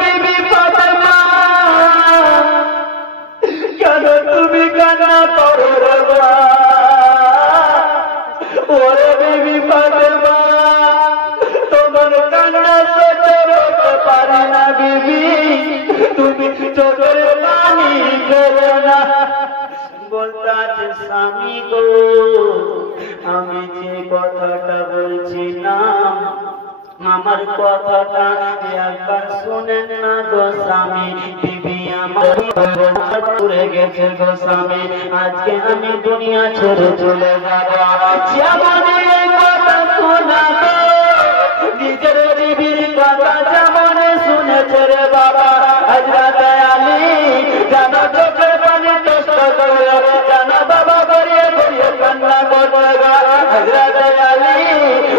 বিবি ফাতেমা কেন তুমি কান্না করো রে মা? ওরে বিবি ফাতেমা তোমার কান্না সহ্য করতে পারি না বিবি, তুমি চোখের পানি ফেলো না। বলতে আছে স্বামী গো, আমি যে কথাটা বলছি না আমার কথাটা একবার শুনেন না গো স্বামী। বিবি আমার পুড়ে গেছে গো স্বামী, আজকে আমি দুনিয়া ছেড়ে চলে যাবো। যেমন এই কথা শোনাবো নিজের বিবির কথা যেমন শুনেছে রে বাবা হযরত আলী যেন চোখের পানি নষ্ট করে যেন বাবা গড়িয়ে গড়িয়ে কান্না করবে গো। হযরত আলী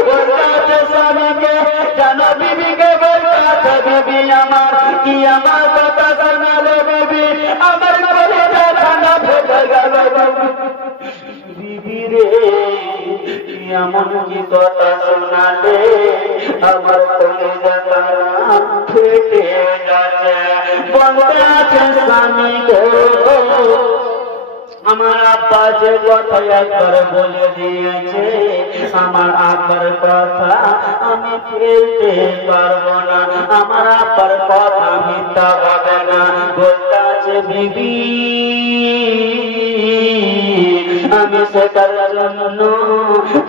বলতে স্বামীকে যেন বিবিকে বলতে বিবি আমার কি আমার কথা শোনালে বিবি আমার কলিজা ঠান্ডা ফেটে গেল। বিবি রে এমন কি কথা শোনালে আমার কলিজা ফেটে যাচ্ছে। বলতে আছে স্বামী গো আমার আব্বা যে কথা একবার বলে দিয়েছে আমার আব্বার কথা আমি ফেলতে পারবো না, আমার আব্বার কথা মিথ্যা হবে না। বলতে আছে বিবি আমি সেটার জন্য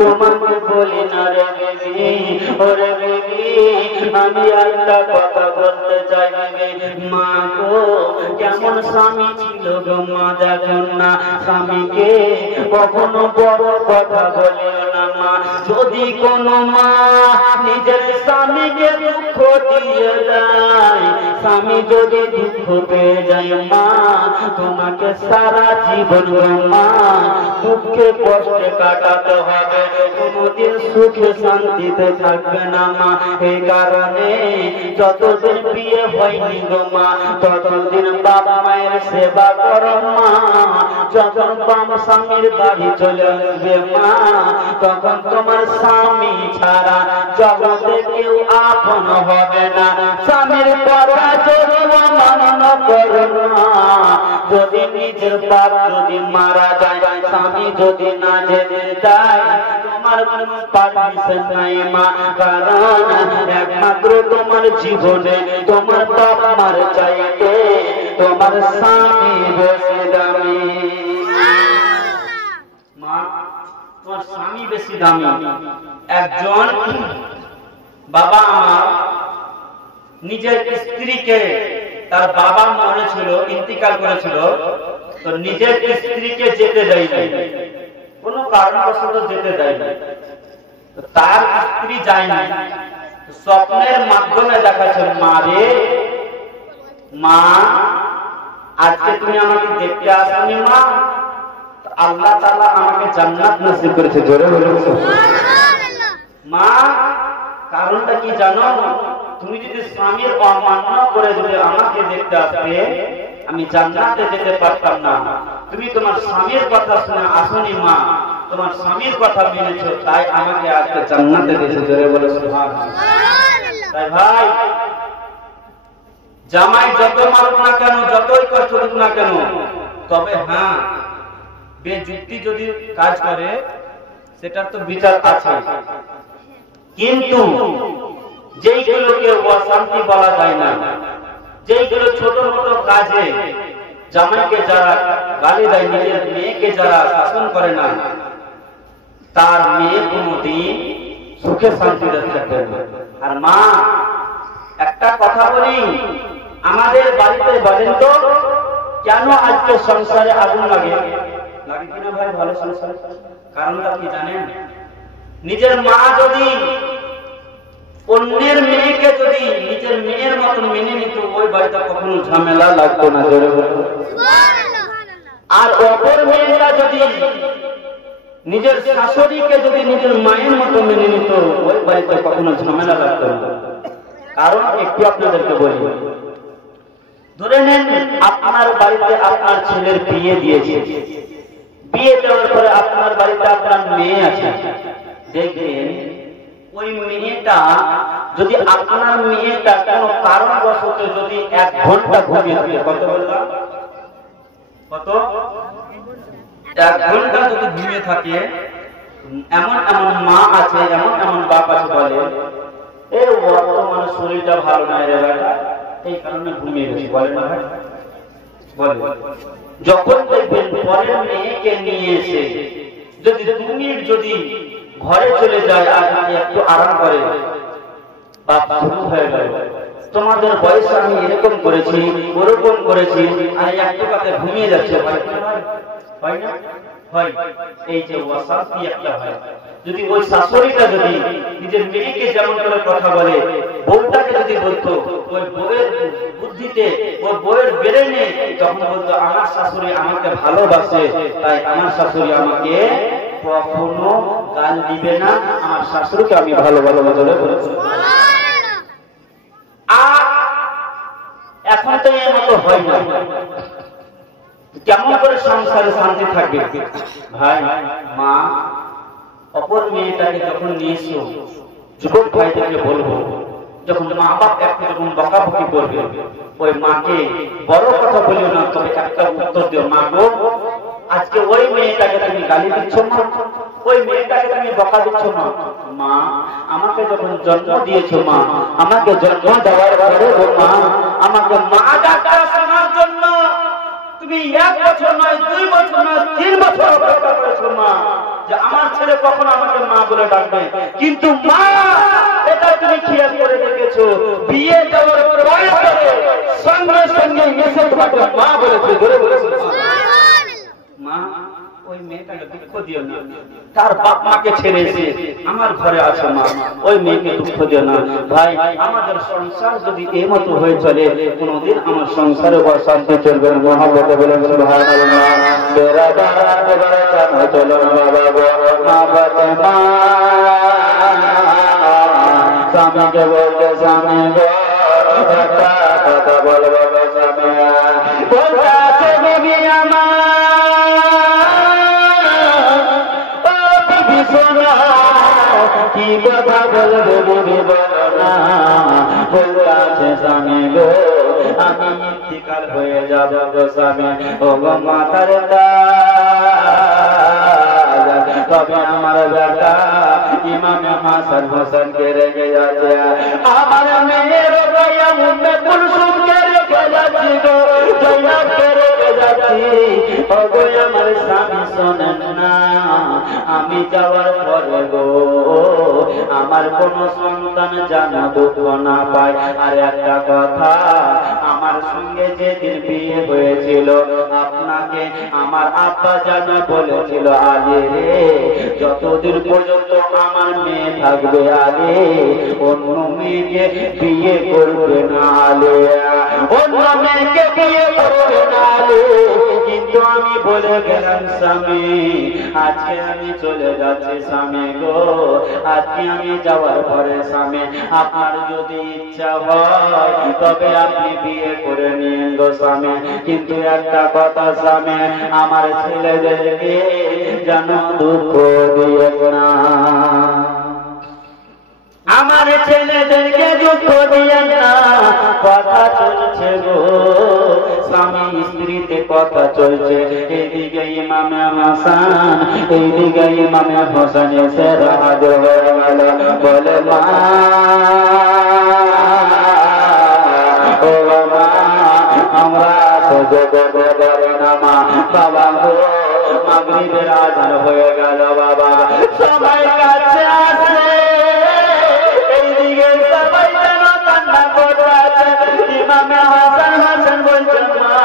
তোমাকে বলি না রে বিবি। ওরে বিবি আমি একটা কথা বলতে চাই বিবি। মা গো কেমন স্বামী ছিল গো মা, দেখুন না স্বামীকে কখনো বড় কথা বলিও না মা। যদি কোনো মা নিজের স্বামীকে দুঃখ দিয়ে দেয়, স্বামী যদি দুঃখ পেয়ে যায় মা তোমাকে সারা জীবন মা দুঃখে কষ্টে কাটাতে হবে, কোনদিন সুখে শান্তিতে থাকবে না মা। এই কারণে যতদিন বিয়ে হয়নি গো মা ততদিন বাবা মায়ের সেবা করো মা। যখন বাম স্বামীর বাড়ি চলে আসবে মা তখন তোমার স্বামী ছাড়া জগতে কেউ আপন হবে না। স্বামীর কথা যদি অমান্য করো না, যদি নিজের বাপ যদি মারা যায় স্বামী যদি না যেতে চায় তোমার কোনো পারমিশন নাই মা। কারণ একমাত্র তোমার জীবনে তোমার বাপ মার চাইতে তোমার স্বামী বেশি দামি। মা তোমার স্বামী বেশি দামি। একজন বাবা আমার নিজের স্ত্রীকে তার বাবা মরেছিল ইন্তিকাল করেছিল তো নিজের স্ত্রীকে যেতে দেয়নি, কোনো কারণবশত যেতে দেয়নি। তার স্ত্রী যায়নি, স্বপ্নের মাধ্যমে দেখাচ্ছে মা রে মা আজকে তুমি আমাকে দেখতে আসনি মা, আল্লাহ তাআলা আমাকে জান্নাত নসিব করেছে। জোরে বলুন সুবহানাল্লাহ। মা কারণটা কি জানো? তুমি যদি স্বামীর অমান্য করে যদি আমাকে দেখতে আসতে আমি জান্নাতে যেতে পারতাম না। তুমি তোমার স্বামীর কথা শুনে আসনি মা, তোমার স্বামীর কথা মেনেছো তাই আমাকে আজকে জান্নাতে দিয়েছে। জোরে বলো সুবহানাল্লাহ। তাই ভাই জামাই যত মারুক না কেন যতই কষ্ট দিক না কেন, তবে হ্যাঁ বেযুক্তি যদি কাজ করে সেটার তো বিচার আছে, কিন্তু যেইগুলোকে অশান্তি বলা যায় না, যেইগুলো ছোট ছোট কাজে জামাইকে যারা গালি দেয় নিজের মেয়েকে যারা শাসন করে না তার মেয়ে কোনদিন সুখে শান্তিতে থাকবে না। আর মা একটা কথা বলি আমাদের বাড়িতে বলেন তো কেন আজকে সংসারে আগুন লাগে? লাগে কিনা ভাই ভালো সংসার? কারণটা কি জানেন? নিজের মা যদি অন্যের মেয়েকে যদি নিজের মেয়ের মতন মেনে নিত ওই বাড়িতে কখনো ঝামেলা লাগতো না। জোরে বলুন সুবহানাল্লাহ। আর অপর মেয়েরা যদি নিজের শাশুড়িকে যদি নিজের মায়ের মতো মেনে নিত ওই বাড়িতে কখনো ঝামেলা লাগতো না। কারণ একটু আপনাদেরকে বলি, ধরে নেন আপনার বাড়িতে আপনার ছেলের বিয়ে দিয়েছে, বিয়ে দেওয়ার পরে আপনার বাড়িতে আপনার মেয়ে আছে, দেখবেন ওই মেয়েটা যদি আপনার মেয়েটা কোনো কারণবশত যদি 1 ঘন্টা ঘুমিয়ে থাকে, কত বললাম, কত, 1 ঘন্টা যদি ঘুমিয়ে থাকে, এমন এমন মা আছে, এমন এমন বাপ আছে বলে এই বর্তমান শরীরটা ভালো নাই রে বেটা, এই কারণে ঘুমিয়ে গেছি, বলে না ভাই, বলে। যখন দেখবেন পরের মেয়েকে নিয়ে এসে যদি 2 মিনিট যদি ঘরে চলে যায় আর একটু আরাম করে, বাপ শুরু হয়ে গেল, তোমাদের বয়সে আমি এরকম করেছি, ওরকম করেছি, আর একটু কথা ঘুমিয়ে যাচ্ছে, হয় না, হয়। এই যে অশান্তি একটা হয়, যদি ওই শাশুড়িটা যদি নিজের মেয়েকে যেমন করে কথা বলে, বউটাকে যদি বলতো, ওই বউয়ের বুদ্ধিতে, ওই বউয়ের ব্রেনে তখন বলতো আমার শাশুড়ি আমাকে ভালোবাসে, তাই আমার শাশুড়ি আমাকে কখনো গাল দিবে না, আমার শাশুড়িকে আমি ভালোবাসবো বলে বলেছি। আর এখন তো এর মতো হয় না, কেমন করে সংসারে শান্তি থাকবে? ভাই মা অপর মেয়েটাকে যখন নিয়েছো, যুবক ভাইদেরকে বলবো, যখন মা বাপ একটু যখন বকাবকি করবে, ওই মাকে বড় কথা বলিও না, তবে একটা উত্তর দিও, মা গো আজকে ওই মেয়েটাকে তুমি গালি দিচ্ছ না, ওই মেয়েটাকে তুমি বকা দিচ্ছ না, মা আমাকে যখন জন্ম দিয়েছো, মা আমাকে জন্ম দেওয়ার পরে ও মা আমাকে মা ডাকা শোনার জন্য তুমি 1 বছর নয়, 2 বছর নয়, 3 বছর অপেক্ষা করেছো মা, যে আমার ছেলে কখন আমাকে মা বলে ডাকবে, কিন্তু মা এটা তুমি খেয়াল করে দেখেছো, বিয়ে দেওয়ার পরে সঙ্গে সঙ্গে এসে তোমাকে মা বলেছে, ধরে বলেছে মা। ওই মেয়েটাকে দুঃখ দিও না, তার বাপ মাকে ছেড়ে এসে আমার ঘরে আছে মা, ওই মেয়েকে দুঃখ দিও না। ভাই আমাদের সংসার যদি এই মতো হয়ে চলে, কোনদিন আমার সংসারে অশান্তি চলবে না। মহব্বতে বলেন সুবহানাল্লাহ। বেরাদার বেরাদার জানো চলো বাবা গো, মা বাবা মা স্বামীকে বলতে স্বামী গো, একটা কথা বলবো গো স্বামী, বলতে বিবি আমার কি কথা বলবো বিবি বলো না, বলতে স্বামী গো আমি ইন্তিকাল হয়ে যাব গো স্বামী, ও গো মাতার তবে আমার বেটা ইমাম হাসান হোসেনকে রেখে যাচ্ছে, আমার মেয়ের গায়ে উম্মে কুলসুমকে রেখে যাচ্ছি গো, জয়নাবকে রেখে যাচ্ছি, ও গো আমার স্বামী শোনেন না, আমি যাওয়ার পরে গো আমার কোন সন্তান যেন দুঃখ না পায়। আর একটা কথা, আমার সঙ্গে যেদিন বিয়ে হয়েছিল আপনাকে আমার আব্বা যেন বলেছিল, আগে রে যতদিন পর্যন্ত আমার মেয়ে থাকবে, আগে অন্য মেয়েকে বিয়ে করবে না, আলে অন্য মেয়েকে বিয়ে করবে না আলে। কিন্তু আমি বলে গেলাম স্বামী, আজকে আমি চলে যাচ্ছি স্বামী গো, আজকে আমি যাওয়ার পরে স্বামী আপনার যদি ইচ্ছা হয় তবে আপনি বিয়ে করে নিন গো স্বামী, কিন্তু একটা কথা স্বামী, আমার ছেলেদেরকে যেন দুঃখ দিয়ে না, আমার ছেলেদেরকে দুঃখ দিয়ে না। কথা চলছে গো স্বামী স্ত্রীতে কথা চলছে, এইদিকে ইমামে হাসান এইদিকে ইমামে হোসেন এসে হাজির হয়ে গেল, বলে মা ও মা আমরা সহ্য করতে পারি না মা, বাবা গো মাগরিবের আযান হয়ে গেল, বাবা সবাই কাছে আসে, এইদিকে সবাই যেন কান্না করছে, ইমামে হাসান হাসান বলছেন মা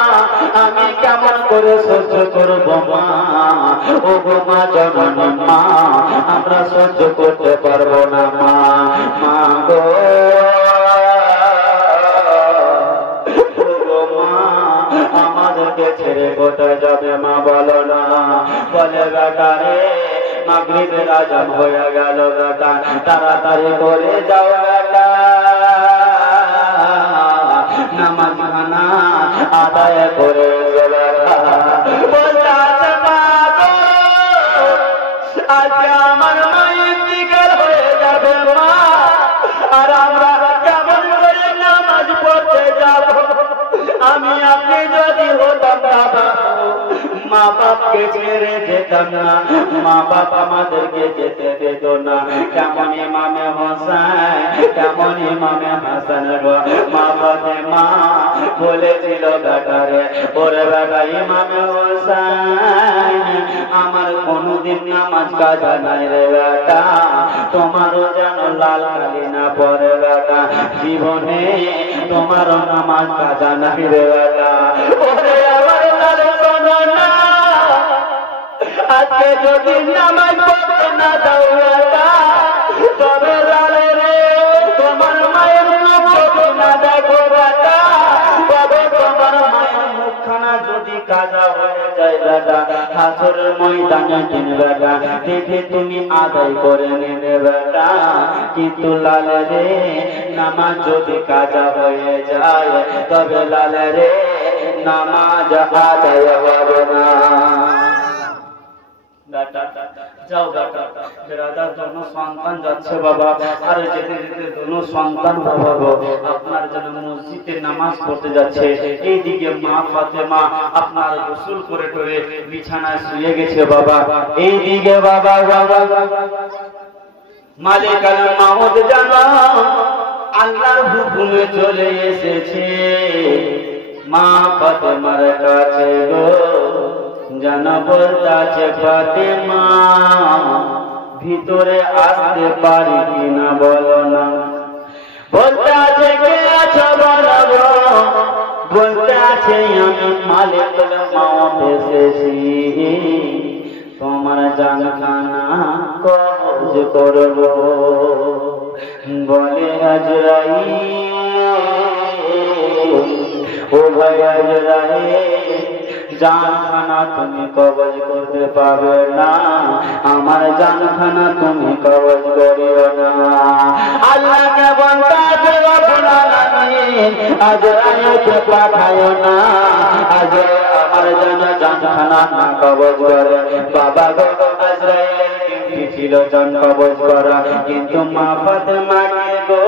আমি কেমন করে সহ্য করব মা, ও গো মা জননী মা আমরা সহ্য করতে পারবো না মা, মা গো আমাদেরকে ছেড়ে কোথায় যাবে মা বলো না, বলে বেটা রে মাগরিবের আযান হয়ে গেল বেটা, তাড়াতাড়ি করে যাও বেটা, নামাজ খানা আদায় করে বেটা, বলে আছে মা গো আজকে আমার মা ইন্তিকাল হয়ে যাবে মা, আর আমরা বাপকে ছেড়ে যেতাম না, মা বাপ আমাদেরকে যেতে দিত না। কেমন ইমামে হোসেন, কেমন ইমামে হাসান গো, মা ফাতেমা বলেছিল বেটারে, ওরে বেটা ইমামে হোসেন আমার কোনদিন নামাজ কাজা নাই রে বেটা, তোমারও যেন লাল কালি না পরে বেটা, জীবনে তোমারও নামাজ কাজা নাই রে বেটা। ওরে আমার লাল শোনো না, আজকে যদি নামাজ পড়তে না দাও বেটা, তবে লালে রে তোমার মায়ের মুখ যদি না দেখো বেটা, তবে তোমার মায়ের মুখখানা যদি কাজা হয়ে যায় বেটা, হাসরের ময়দানে দিন বেটা দেখে তুমি আদায় করে নেবে বেটা। কিন্তু লালে রে নামাজ যদি কাজা হয়ে যায়, তবে লালে রে নামাজ আদায় হবে না। যাও বেটা, বেরাদার জন্য সন্তান যাচ্ছে বাবা, আর যেতে যেতে দোনো সন্তান বাবা গো আপনার জন্য মসজিদে নামাজ পড়তে যাচ্ছে। এইদিকে মা ফাতেমা আপনার গোসল করে করে বিছানায় শুয়ে গেছে বাবা। এইদিকে বাবা মালিক আল মাউদ জানো আল্লাহর হুকুমে চলে এসেছে মা ফাতেমার কাছে গো, জানা বলতাছে ফাতেমা ভিতরে আসতে পারি কিনা বলো না, বলতে আছে কে আছো বলো গো, বলতে আছে আমি মালিক মাউদ এসেছি, তোমার জানখানা কবজ করব। বলে আজরাইল, ও ভাই আজরাইল জানখানা তুমি কবজ করতে পারবে না, আমার জানখানা তুমি কবজ করিও না। আল্লাহকে বলতে আছে রব্বুল আলামিন আজরাইলকে পাঠায়ো না, আজ আমার জানখানা না কবজ করে। বাবা গো আজরাইল ছিল জান কবজ করা, কিন্তু মা ফাতেমাকে গো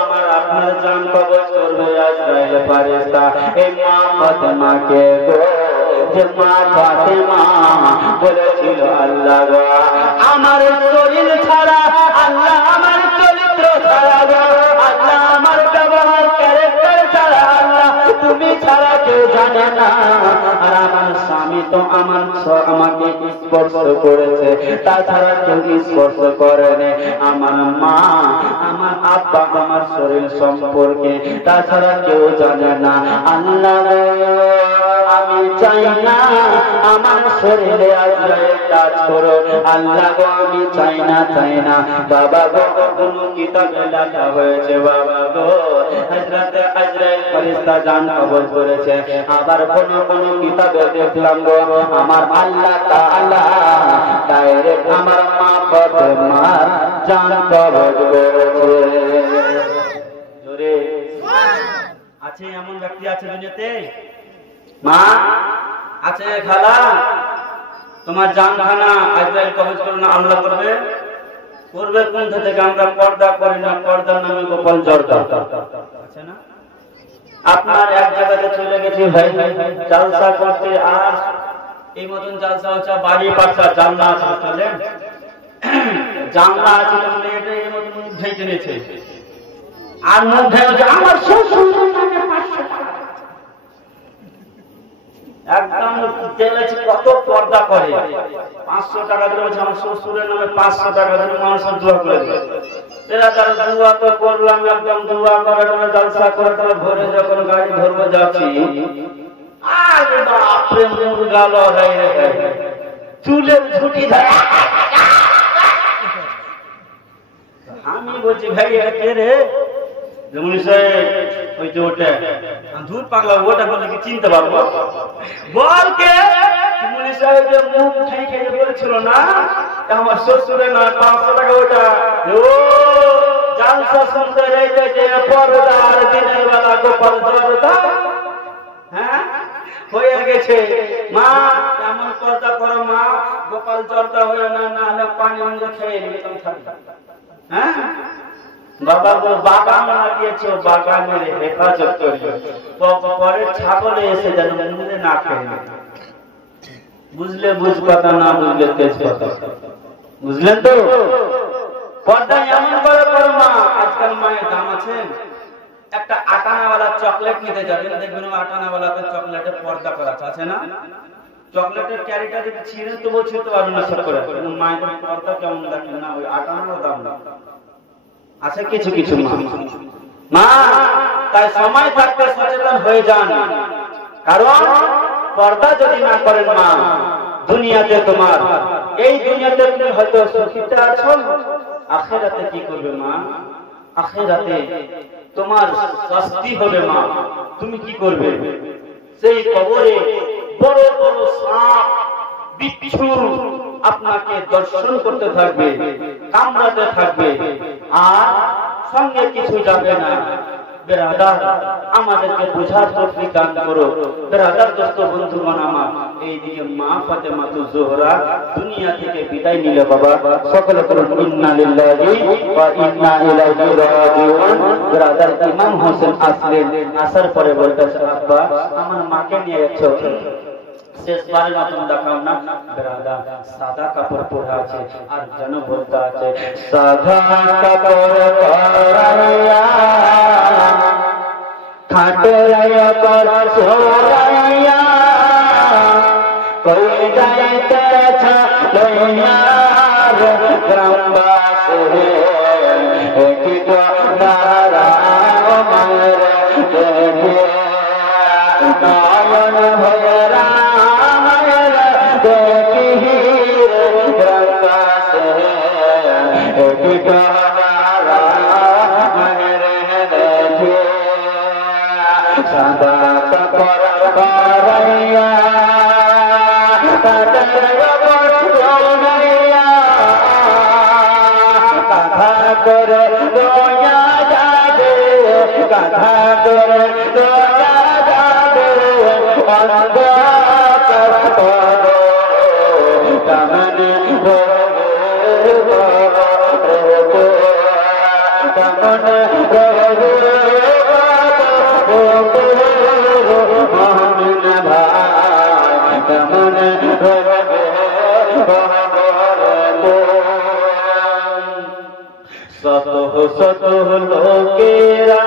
আমার আপনার জান কবজ করবে আজরাইল ফেরেশতা। এই মা ফাতেমাকে গো, যে মা ফাতেমা বলেছিল আল্লাহ গো আমার শরীর ছাড়া, আল্লাহ আমার চরিত্র ছাড়া গো, আল্লাহ আমার ব্যবহার ক্যারেক্টার ছাড়া, আল্লাহ তুমি ছাড়া কেউ জানে না। আর আমার স্বামী তো আমাকে স্পর্শ করেছে, তাছাড়া কেউ স্পর্শ করেনি। আমার মা, আমার আব্বা আমার শরীর সম্পর্কে তাছাড়া কেউ জানে না। আল্লাহ আমি চাই না আমার শরীরে আজরাইল কাজ করো, আল্লাহ গো আমি চাই না। বাবা গো কোনো কিতাবে লেখা হয়েছে বাবা গো হযরতে আজরাইল ফেরেশতা জান কবজ করেছে, আবার কোন কিতাবে দেখলাম গো আমার আল্লাহ তাআলা ডাইরেক্ট আমার মা ফাতেমার জান কবজ করেছে। জোরে আছে এমন ব্যক্তি আছে দুনিয়াতে? মা আছে খালা, তোমার জানখানা আজরাইল কবজ করবে না, আল্লাহ করবে? করবে কোন থেকে? আমরা পর্দা করি না, পর্দার নামে গোপাল জর্দা আছে না? আপনার এক জায়গাতে চলে গেছি ভাই জালসা করতে, আর এই মতন জালসা হচ্ছে বাড়ি পাশা জানলা আছে, চলে জানলা আছে এই মতন ঢেকে নিয়েছে, আর মধ্যে আমার শ্বশুর একদম জেলেছে কত পর্দা করে, 500 টাকা দিলে বলছে আমার শ্বশুরের নামে 500 টাকা দিলে মানুষের দোয়া করে দেবে। এরা তার দোয়া তো করলাম, একদম দোয়া করে জলসা করে ভোরে যখন গাড়ি ধরবো যাচ্ছি, আরে বাপরে মুরগা লড়াই রে, চুলের ঝুঁটি ধরে। আমি বলছি ভাই কে রে? ওই যে ওটা ধূর পাগলা, ওটা বলে কি চিনতে পারবো? বল কে? মুনি সাহেব যে মুখ খেয়ে বলছিল না আমার শ্বশুরের না 500 টাকা, ওটা ও জালসা শুনতে যাইতে যে পর্দা আর দিনের বেলা গোপাল জর্দা, হ্যাঁ হয়ে গেছে। মা এমন পর্দা করো মা, গোপাল জর্দা হয়ে না, না হলে পানি মধ্যে খেয়ে নিবে। হ্যাঁ বাবা গো বাগান লাগিয়েছে, বাগানের হেফাজত করি, পরে ছাগলে এসে যেন মুখে না খেয়ে। বুঝলে বুঝ কথা, না বুঝলে তেজ কথা। বুঝলেন তো? পর্দা এমন করে করো মা। আজকাল মায়ের দাম আছে। একটা আটানাওয়ালা চকলেট নিতে যাবেন, দেখবেন আটানাওয়ালাতে চকলেটে পর্দা করা আছে না? চকলেটের ক্যারিটা যদি ছিঁড়ে তবু ছিঁড়তে পারবে না সব করে। মায়ের পর্দা কেমন দেখেন না, ওই আটানারও দাম আছে কিছু কিছু মা। তাই সময় থাকতে সচেতন হয়ে যান, কারণ পর্দা যদি না করেন মা, দুনিয়াতে তোমার এই দুনিয়াতে তুমি হয়তো সুখীতে আছো, আখিরাতে কি করবে মা? আখিরাতে তোমার শাস্তি হবে মা। তুমি কি করবে? সেই কবরে বড় বড় সাপ বিচ্ছু আপনাকে দর্শন করতে থাকবে, কামড়াতে থাকবে, আর সঙ্গে কিছু যাবে না। বেরাদার, আমাদেরকে বুঝার তৌফিক দান করো। বেরাদার দোস্ত বন্ধুগণ আমার, এইদিকে মা ফাতেমা জোহরা দুনিয়া থেকে বিদায় নিল বাবা। সকলে বলুন ইন্না লিল্লাহি ওয়া ইন্না ইলাইহি রাজিউন। বেরাদার ইমাম হোসেন আসলেন, আসার পরে বলতেছে আব্বা আমার মাকে নিয়ে যাচ্ছো, শেষবারের মতন দেখাও না। বেরাদার সাদা কাপড় পরা আছে আর যেন বলতে আছে সাদা কাপড় পরাইয়া খাটরাইয়া কর সোরাইয়া কই যাইতেছ লইয়া গ্রামবাসী কি দারা মায়ের দেখে নয়ন ভরা মায়ের দেখি গ্রামবাসী কি দারা মায়ের দেখে সাদা কাপড় পরাইয়া কাটরাইয়া কর সোনাইয়া কাঁধা করে দয়া যাবে, কাঁধা করে দয়া যাবে অন্ধকার পদ কামনে কামনে শত লোকেরা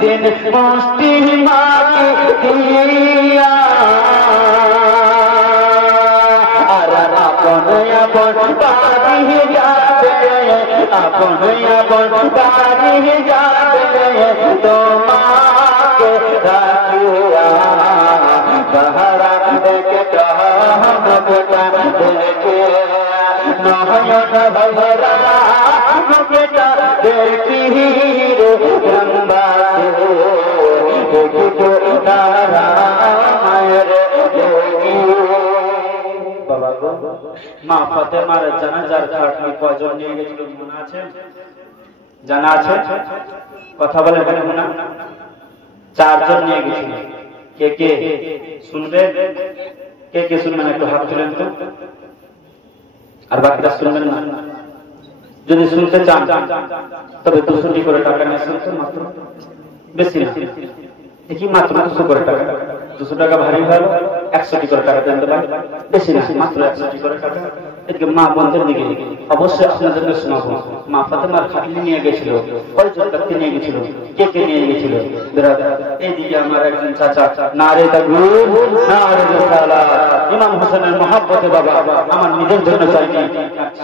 দিন মুষ্টি মাকে দিয়া আর আপন আপন বাড়ি যাবে, আপন আপন বাড়ি যাবে তোমাকে রাখিয়া তাহারা দেখে মুখটা দেখে নয়ন ভরা মুখটা দেখি রে গ্রামবাসী দেখি তারা মায়ের দেখি। বাবা গো, মা ফাতেমার জানাজার খাটনি কজন নিয়ে গেছিল মনে আছে? জানা আছে? কথা বলে কেন না? 4 জন নিয়ে গেছিল। কে কে শুনবে? কে কে শুনবেন একটু হাত তুলেন তো, আর বাকিটা শুনবেন না। যদি শুনতে চান তবে 200 করে টাকা নিয়ে শুনতে, মাত্র, বেশি না, কি মাত্র 200 করে টাকা। 200 টাকা ভারী হলো, 100 করে টাকা দেন, বেশি না, মাত্র 100 করে টাকা। এদিকে মা বোনদের দিকে অবশ্যই আপনাদেরকে শোনাবো। মা ফাতেমার খাটলি নিয়ে গেছিল, কয়জন ব্যক্তি নিয়ে গেছিল, কে কে নিয়ে গেছিল? এইদিকে আমার একজন চাচা, নারে তাকবীর, নারে রিসালাত, ইমাম হোসেনের মহব্বতে বাবা আমার নিজের জন্য চাইনি,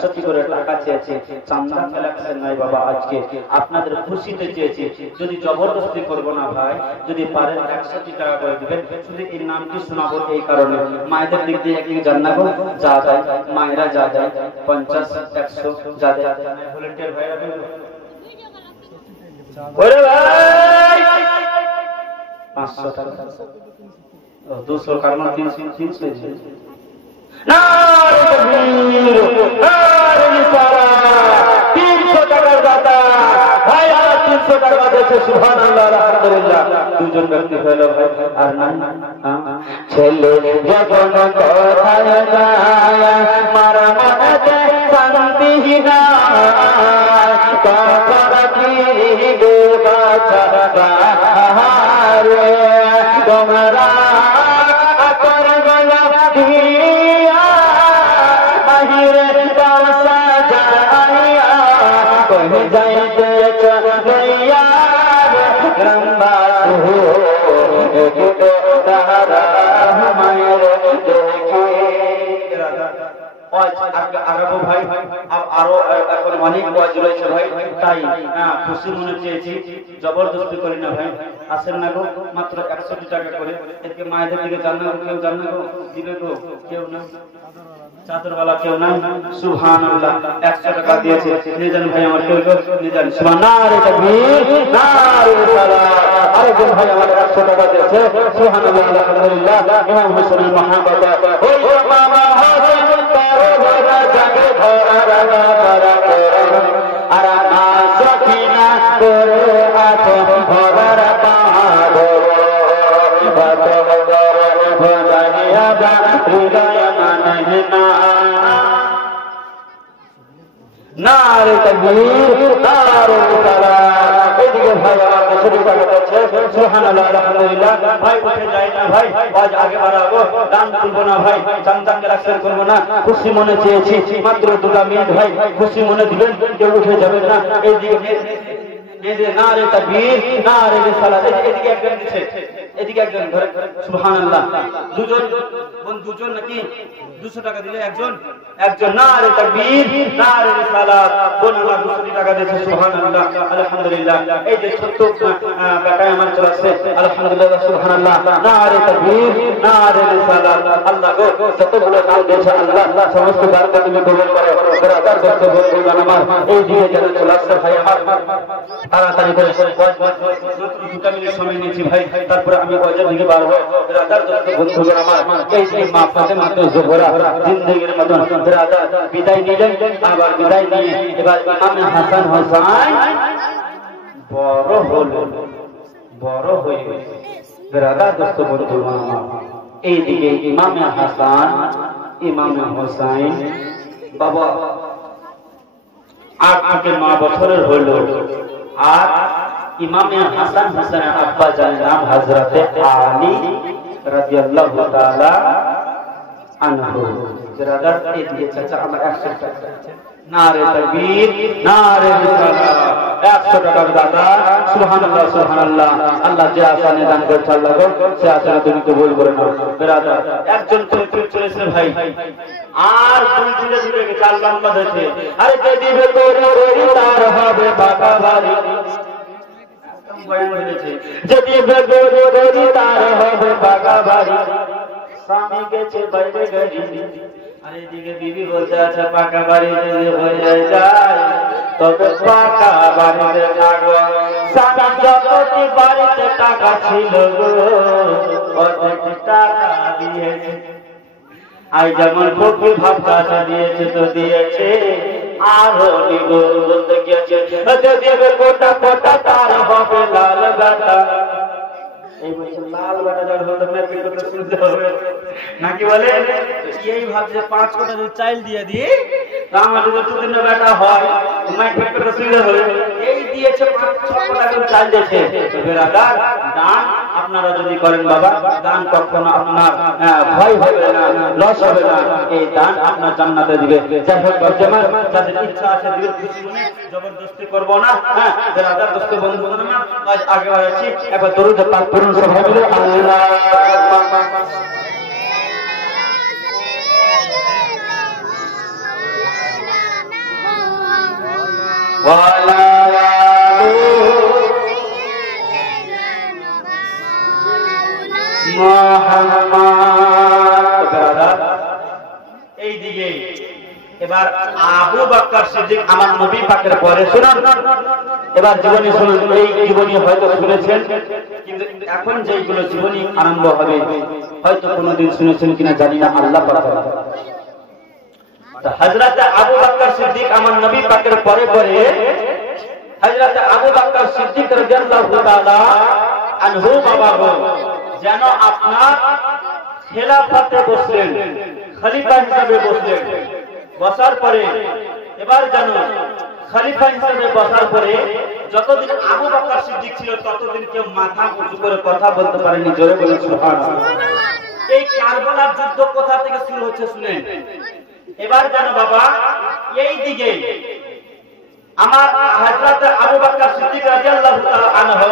100 করে টাকা চেয়েছে, চান্দা ফেলাচ্ছে নাই বাবা। আজকে আপনাদের খুশিতে চেয়েছি, যদি জবরদস্তি করবো না ভাই, যদি পারেন 100 টাকা করে দিবেন। শুধু এই নামটি শোনাবো এই কারণে, মায়েদের দিক দিয়ে একদিন জান্নাত যা যায়, মায়েরা যা যায় 50 100 যা যায়, ভলান্টিয়ার ভাইরা ওরে ভাই 500 টাকা, 200 কারণ 300 না 300 টাকার দাতা ভাই, আর 300 টাকা দিয়েছে। সুবহানাল্লাহ, আলহামদুলিল্লাহ। 2 জন ব্যক্তি হলো ভাই, আর না ছেলে যখন কোথায় যায় মার মনেতে শান্তি না, তখন কি বাছা রে তোমরা আগাবো ভাই, আরো এখন অনেক ওয়াজ রয়েছে ভাই, তাই খুশি মনে চেয়েছি, জবরদস্তি করি না ভাই। আসেন না গো, মাত্র 100 টাকা করে। এদিকে মায়েদের দিকে জান না, কেউ জান না গো, দিবে গো কেউ না, চাদরওয়ালা কেউ না। সুবহানাল্লাহ, 100 টাকা দিয়েছে, নিয়ে যান ভাই আমার, কেউ নিয়ে যান। সুবহানাল্লাহ, তাকবীর, নারে সালাত। আরেকজন ভাই আমার 100 টাকা দিয়েছে। সুবহানাল্লাহ, আলহামদুলিল্লাহ। ইমাম হোসেনের মহাব্বত, ওই মামা হাসান তারো ভরা জাগে ভরা রাগা ভরা করে, আর না সখিনা করে আছো ভরার পাহাড়, কত বড় ভজানিয়া বা হৃদয় মানে না। নারে তাকবীর, নারে সালাত। এদিকে ভাই আমার শুরু করে দিচ্ছে। সুবহানাল্লাহ, আলহামদুলিল্লাহ। ভাই উঠে যাই না ভাই, আজ আগে বাড়াবো, দান তুলবো না ভাই, চান্দাকে রাখছেন করবো না। খুশি মনে চেয়েছি, মাত্র 2 মিনিট ভাই, খুশি মনে দিবেন, কেউ উঠে যাবেন না। এইদিকে নারে তাকবীর, নারে সালাত। এদিকে একজন দিচ্ছে, এদিকে একজন ধরে। সুবহানাল্লাহ, দুজন নাকি 200 টাকা দিলে একজন, নারে তাকবীর, নারে সালাত। বোন আমার 200 টাকা দিয়েছে। সুবহানাল্লাহ, আলহামদুলিল্লাহ। এই যে ছোট্ট বেটায় আমার চলেছে, আলহামদুলিল্লাহ, সুবহানাল্লাহ। নারে তাকবীর, নারে সালাত। আল্লাহ গো, যতগুলো নাম দিয়েছে আল্লাহ, সমস্ত বারকত তুমি কবুল করো। ব্রাদার দোস্ত বন্ধুগণ আমার, এই দিকে যেন চলে আসছে ভাই আমার, তাড়াতাড়ি করে 2 মিনিট সময় নিয়েছি ভাই, তারপরে আমি ওয়াজের দিকে বাড়বো। ব্রাদার দোস্ত বন্ধুগণ আমার, এই যে মা ফাতেমা জোহরা জিন্দেগির মতন ব্রাদার বিদায় নিলেন, আবার বিদায় নিয়ে এবার ইমাম হাসান হোসেন বড় হয়ে ব্রাদার দোস্ত বন্ধুগণ আমার, এই দিকে ইমাম হাসান, ইমাম হোসেন বাবা 8 থেকে 9 বছরের হইল। আর ইমাম হাসান হোসেনের আব্বা জানের নাম হযরতে আলী রাদিয়াল্লাহু তাআলা আনহু। ব্রাদার এই দিয়ে চাচা আমার 100 টাকা, নারে তাকবীর, নারে সালাত। 100 টাকা দাদা। সুবহানাল্লাহ, সুবহানাল্লাহ। আল্লাহ যে আসানে দান করছে আল্লাহ গো, সে আসানে তুমি কবুল করে নাও। ব্রাদার একজন তো চলেছে ভাই, আর 2 দিনে ধরে গেছে, 4 লম্বা হয়েছে। আরে কে দিবে তোরে তার হবে বাবা বাড়ি, যদি বেগরি তার হবে বাবা বাড়ি, স্বামী গেছে বাইরে গাড়ি। আরে দিকে বিবি বলছে আছে পাকা বাড়ি যদি হয়ে যায় তবে পাকা বাড়িতে থাকবো। স্বামী যতটি বাড়িতে টাকা ছিল গো, অতটি টাকা দিয়েছে। আই যেমন পক্ষী ভাবটা দিয়েছে তো দিয়েছে, আরো নিব বলতে গিয়েছে, যদি গোটা গোটা তার হবে লাল গাটা। এই বলছে লাল গাটা যার হতো মেপে করতে শুনতে হবে নাকি বলে, এই ভাবছে 5 কোটা যদি চাইল দিয়ে দিই আমার যদি 2 দিনের বেটা হয়, মাইক ফেট করতে শুনতে হবে। এই দিয়েছে 5-6 কোটা করে চাইল দিয়েছে। বেরাদার দান আপনারা যদি করেন বাবা, দান কখনো আপনার ভয় হবে না, লস হবে না। এই দান আপনার জান্নাতে দিবে। যাই হোক যেমন যাদের ইচ্ছা আছে দিবে, খুশি মনে, জবরদস্তি করব না। বেরাদার দোস্ত বন্ধুগণ আমার, আজ আগে বাড়াচ্ছি, একবার দরুদ পাক পড়ুন সবাই মিলে। এই দিকে এবার আবু বকর সিদ্দিক আমার নবী পাকের পরে শুনুন, এবার জীবনী শুনুন। এই জীবনী হয়তো শুনেছেন, কিন্তু এখন যেগুলো জীবনী আরম্ভ হবে হয়তো কোনোদিন শুনেছেন কিনা জানি না, আল্লাহ পাক। হযরত আবু বকর সিদ্দিক আমার নবী পাকের পরে পরে হযরত আবু বকর সিদ্দিক রাদিয়াল্লাহু তাআলা আনহু বাবা যেন আপনার খেলাফতে বসলেন, খলিফা হিসেবে বসলেন। বসার পরে এবার যেন খলিফা হিসেবে বসার পরে যতদিন আবু বকর সিদ্দিক ছিল ততদিন কেউ মাথা উঁচু করে কথা বলতে পারেনি। জোরে বলে সুবহানাল্লাহ। এই কারবালার যুদ্ধ কোথা থেকে শুরু হচ্ছে শুনেন। এবার যেন বাবা এই দিকে আমার হযরত আবু বকর সিদ্দিক রাদিয়াল্লাহু তাআলা আনহু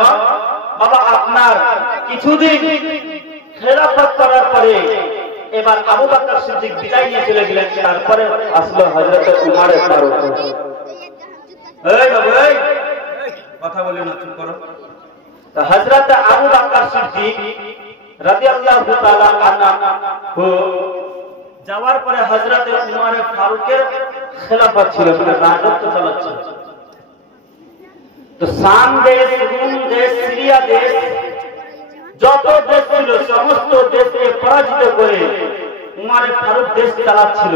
বাবা আপনার কিছুদিন খেলাফত করার পরে এবার আবু বকর সিদ্দিক বিদায় নিয়ে চলে গেলেন। তারপরে আসলো হযরত উমর ফারুক। এই বাবু এই কথা বলি না, চুপ করো। তো হযরত আবু বকর সিদ্দিক রাদিয়াল্লাহু তাআলা আনহু যাওয়ার পরে হযরত উমর ফারুকের খেলাফত ছিল, মানে রাজত্ব চালাচ্ছিল। তো শাম দেশ, রোম দেশ, সিরিয়া দেশ, যত দেশ ছিল সমস্ত দেশকে পরাজিত করে উমর ফারুক দেশ চালাচ্ছিল।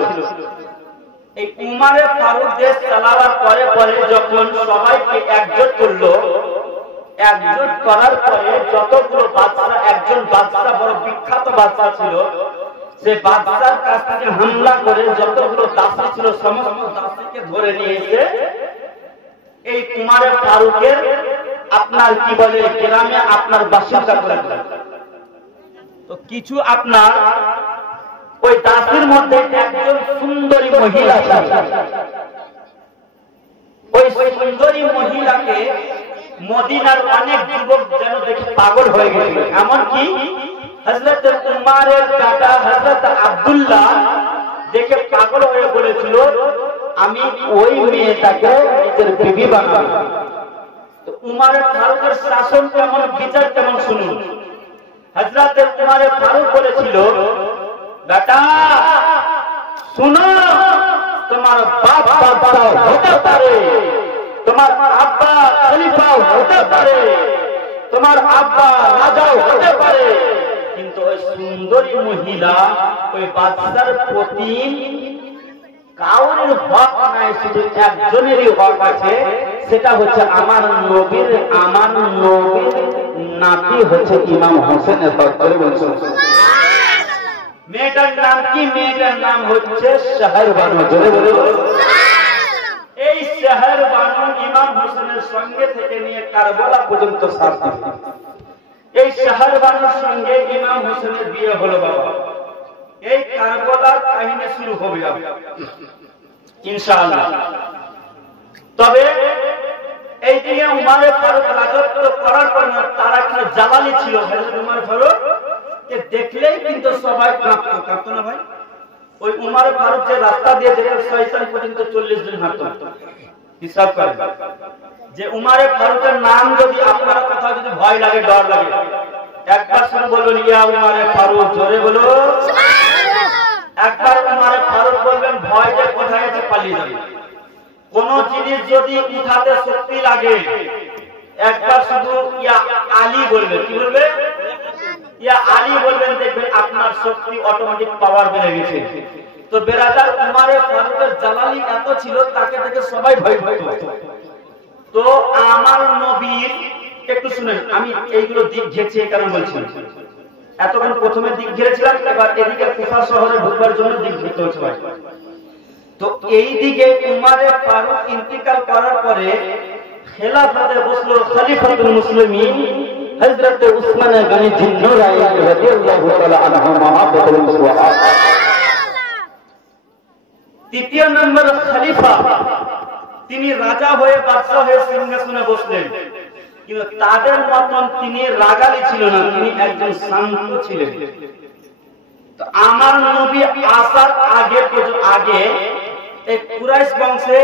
এই উমর ফারুক দেশ চালাবার পরে পরে যখন সবাইকে একজোট করলো, একজোট করার পরে যতগুলো বাদশা, একজন বাদশা বড় বিখ্যাত বাদশা ছিল, সে বাদশার কাছ থেকে হামলা করে যতগুলো দাসী ছিল সমস্ত দাসীকে ধরে নিয়ে এসে এই উমর ফারুকের আপনার কি বলে গ্রামে আপনার বাসিন্দা করে দিলেন। তো কিছু আপনার ওই দাসীর মধ্যে একজন সুন্দরী মহিলা ছিল। ওই সুন্দরী মহিলাকে মদিনার অনেক যুবক যেন দেখে পাগল হয়ে গেছিল। এমনকি হযরত উমরের দাদা হযরত আব্দুল্লাহ দেখে পাগল হয়ে বলেছিল, আমি ওই মেয়েটাকে নিজের বিবি বানাবো। তো উমর ফারুকের শাসন কেমন, বিচার কেমন শুনুন। হযরত উমর ফারুক বলেছিল, বেটা শুনো, তোমার বাপ বাদশা হতে পারে, তোমার আব্বা খলিফা হতে পারে, তোমার আব্বা রাজাও হতে পারে, কিন্তু ওই সুন্দরী মহিলা ওই বাদশার প্রতি কাউরের হক নাই, শুধু একজনেরই হক আছে, সেটা হচ্ছে আমার নবীর নাতি হচ্ছে ইমাম হোসেনের হক। মেয়েটার নাম কি? মেয়েটার নাম হচ্ছে শাহরবানু। জোরে বলে এই শাহরবানু ইমাম হোসেনের সঙ্গে থেকে নিয়ে কারবালা পর্যন্ত সাথ দিল। এই শাহরবানুর সঙ্গে ইমাম হোসেনের বিয়ে হলো। বাবা এই কারবালার কাহিনী শুরু হবে ইনশাআল্লাহ। তবে এই দিকে উমর ফারুক রাজত্ব করার পর তার একটা জালালি ছিল। হযরত উমর ফারুক কে দেখলেই কিন্তু সবাই কাঁপতো না ভাই। ওই উমর ফারুক যে রাস্তা দিয়ে যেত শয়তান পর্যন্ত 40 দিন হাঁটতো। হিসাব করেন যে উমর ফারুকের নাম যদি আপনার কথা যদি ভয় লাগে, ডর লাগে, একবার শুনে বলবেন ইয়া উমর ফারুক, জোরে বলো সুবহানাল্লাহ। একবার উমর ফারুক বলবেন, ভয় যে কোথায় আছে পালিয়ে যাবে। কোন জিনিস যদি উঠাতে শক্তি লাগে, একবার শুধু ইয়া আলী বলবেন। কি বলবে? ইয়া আলী বলবেন, দেখবেন আপনার শক্তি অটোমেটিক পাওয়ার বেড়ে গেছে। তো বেরাদার উমর ফারুকের জালালি এত ছিল, তাকে দেখে সবাই ভয় পেত। তো আমার নবীর একটু শুনেন, আমি এইগুলো দিক ঘেরছি এই কারণে বলছি। এতক্ষণ প্রথমে দিক ঘিরেছিলাম, এবার এদিকে কুফা শহরে ঢুকবার জন্য দিক ঘিরতে হচ্ছে ভাই। তো এই দিকে উমর ফারুক ইন্তিকাল করার পরে খেলাফতে বসলো খলিফাতুল মুসলিমিন হযরত উসমান গনি জিন্নুরাইন রাদিয়াল্লাহু তাআলা আনহু মাহাব্বতুল সুবহান। তৃতীয় নম্বর খলিফা, তিনি রাজা হয়ে বাদশা হয়ে সিংহাসনে বসলেন, কিন্তু তাদের মতন তিনি রাগালি ছিল না, তিনি একজন শান্ত ছিলেন। তো আমার নবী আসার আগে এই কুরাইশ বংশে,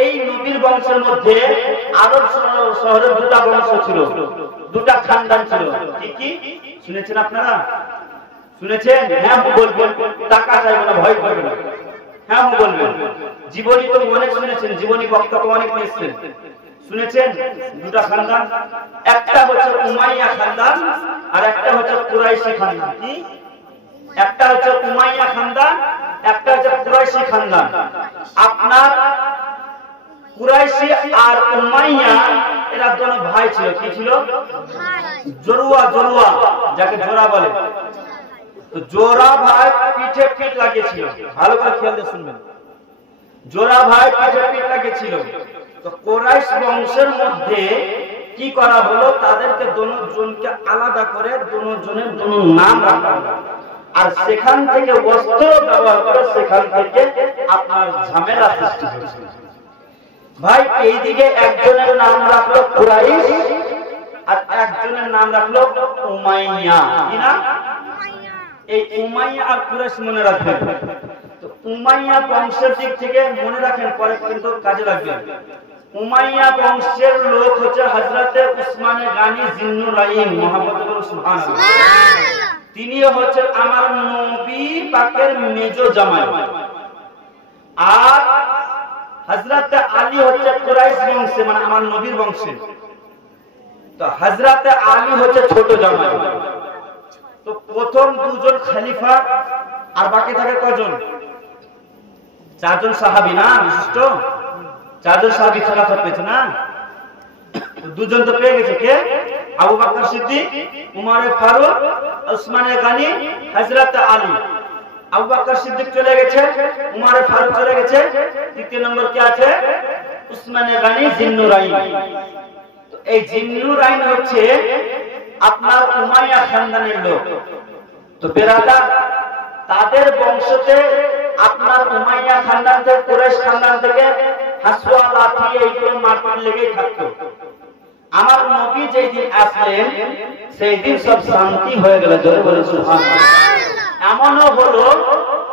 এই নবীর বংশের মধ্যে আরব শহরের দুটা বংশ ছিল, দুটা খানদান ছিল। কি কি শুনেছেন আপনারা? শুনেছেন? হ্যাঁ বলবেন, টাকা চাইবে না, ভয় করবে না। হ্যাঁ বলবেন। জীবনী তো অনেক শুনেছেন, জীবনী বক্তব্য অনেক নিয়েছেন, শুনেছেন। দুটা খানদান, একটা হচ্ছে উমাইয়া খানদান আর একটা হচ্ছে কুরাইশি খানদান। কি? একটা হচ্ছে উমাইয়া খানদান, একটা হচ্ছে কুরাইশি খানদান। আপনার কুরাইশি আর উমাইয়া এরা দুটো ভাই ছিল। কি ছিল? জোরুয়া, যাকে জোরা বলে। তো জোরা ভাই পিঠে পিঠ লাগিয়েছিল। ভালো করে খেয়াল দিয়ে শুনবেন। জোরা ভাই পিঠে পিঠ লাগিয়েছিল। তো কুরাইশ বংশের মধ্যে কি করা হলো, তাদেরকে দুজনকে আলাদা করে দুজনের নাম রাখা হলো। আর সেখান থেকে বস্ত্র ব্যবহার করে সেখান থেকে আপনার ঝামেলা সৃষ্টি হয়েছে। ভাই এইদিকে একজনের নাম রাখলো কুরাইশ, আর একজনের নাম রাখলো উমাইয়া। কি না? এই উমাইয়া আর কুরাইশ মনে রাখবেন। তো উমাইয়া বংশের দিক থেকে মনে রাখেন, পরে কিন্তু কাজে লাগবে। উমাইয়া বংশের লোক হচ্ছে হযরতে উসমানে গানি জিন্নুরাইন, মুহাম্মদ সুবহানাল্লাহ। তিনি হচ্ছে আমার নবী পাকের মেজো জামাই। আর হযরতে আলী হচ্ছে কুরাইশ বংশে, মানে আমার নবীর বংশে। তো হযরতে আলী হচ্ছে ছোট জামাই। তো প্রথম দুজন খলিফা, আর বাকি থাকে কয়জন? চারজন সাহাবী না, বিশিষ্ট চারজন সাহাবী খেলাফত পেয়েছে না। দুজন তো পেয়ে গেছে, কে? আবু বকর সিদ্দিক, উমর ফারুক, উসমানে গানি, হযরতে আলী। আবু বকর সিদ্দিক চলে গেছে, উমর ফারুক চলে গেছে, তৃতীয় নম্বর কে আছে? উসমানে গানি জিন্নুরাইন। তো এই জিন্নুরাইন হচ্ছে আপনার উমাইয়া খানদানের লোক। তো বেরাদার, তাদের বংশতে আপনার উমাইয়া খানদান থেকে, কুরাইশ খানদান থেকে হাসওয়া লাঠি এইগুলো মারপিট লেগেই থাকতো। আমার নবী যেই দিন আসলেন সেই দিন সব শান্তি হয়ে গেল। জোরে বলে সুবহানাল্লাহ। এমনও হলো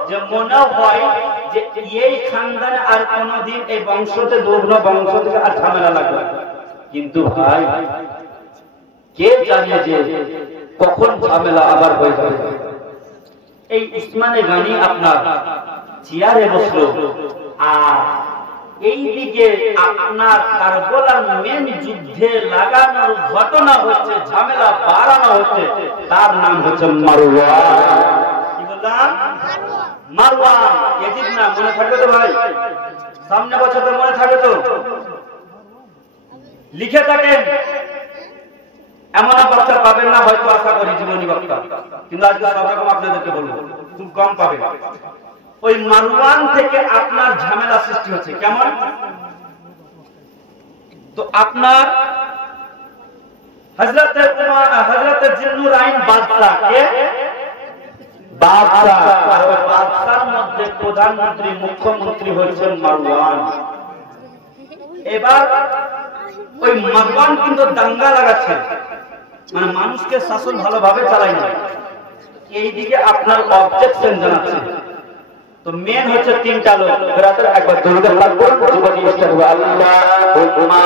যে মনে হয় যে এই খানদানে আর কোনোদিন এই বংশতে দুগ্ন বংশ থেকে আর ঝামেলা লাগবে। কিন্তু ভাই, কে জানে যে কখন ঝামেলা আবার হয়ে যাবে। এই উসমানে গানি আপনার চেয়ারে বসলো, আর এইদিকে আপনার কারবালার মেন যুদ্ধে লাগানোর ঘটনা হচ্ছে, ঝামেলা বাড়ানো হচ্ছে। তার নাম হচ্ছে মারওয়ান। কি বললাম? মারওয়ান। এজিদ না, মনে থাকবে তো ভাই? সামনে বছর তো মনে থাকবে তো? লিখে থাকেন। এমন বক্তা পাবেন না হয়তো, আশা করি জীবনী বক্তা, কিন্তু আজকে সব রকম আপনাদেরকে বলবো, খুব কম পাবেন। ওই মারওয়ান থেকে আপনার ঝামেলা সৃষ্টি হচ্ছে। কেমন? তো আপনার হযরতে জিন্নুরাইন বাদশা, কে? বাদশা। আর ওই বাদশার মধ্যে প্রধানমন্ত্রী, মুখ্যমন্ত্রী হচ্ছেন মারওয়ান। এবার ওই মারওয়ান কিন্তু দাঙ্গা লাগাচ্ছে, মানে মানুষকে শাসন ভালোভাবে চালায় না। এইদিকে আপনার অবজেকশন জানাচ্ছে। তো মেন হচ্ছে তিনটা লোক। ব্রাদার, একবার দুরূদ পাঠ করুন, জীবনী স্টার্ট হবে। আল্লাহুম্মা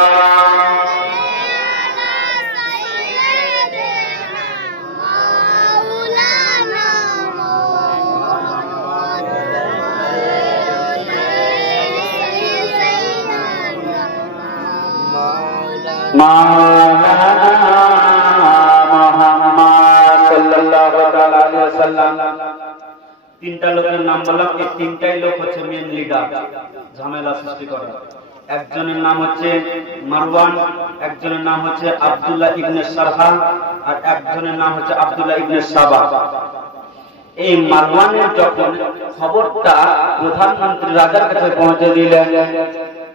মাওলানা মুহাম্মদ সাল্লাল্লাহু আলাইহি ওয়াসাল্লাম। তিনটা লোকের নাম বললাম। এই তিনটাই লোক হচ্ছে মেন লিডার, ঝামেলা সৃষ্টি করে। একজনের নাম হচ্ছে মারওয়ান, একজনের নাম হচ্ছে আব্দুল্লাহ ইবনে সারহা, আর একজনের নাম হচ্ছে আব্দুল্লাহ ইবনে সাবা। এই মারওয়ানের যখন খবরটা প্রধানমন্ত্রী রাজার কাছে পৌঁছে দিলেন,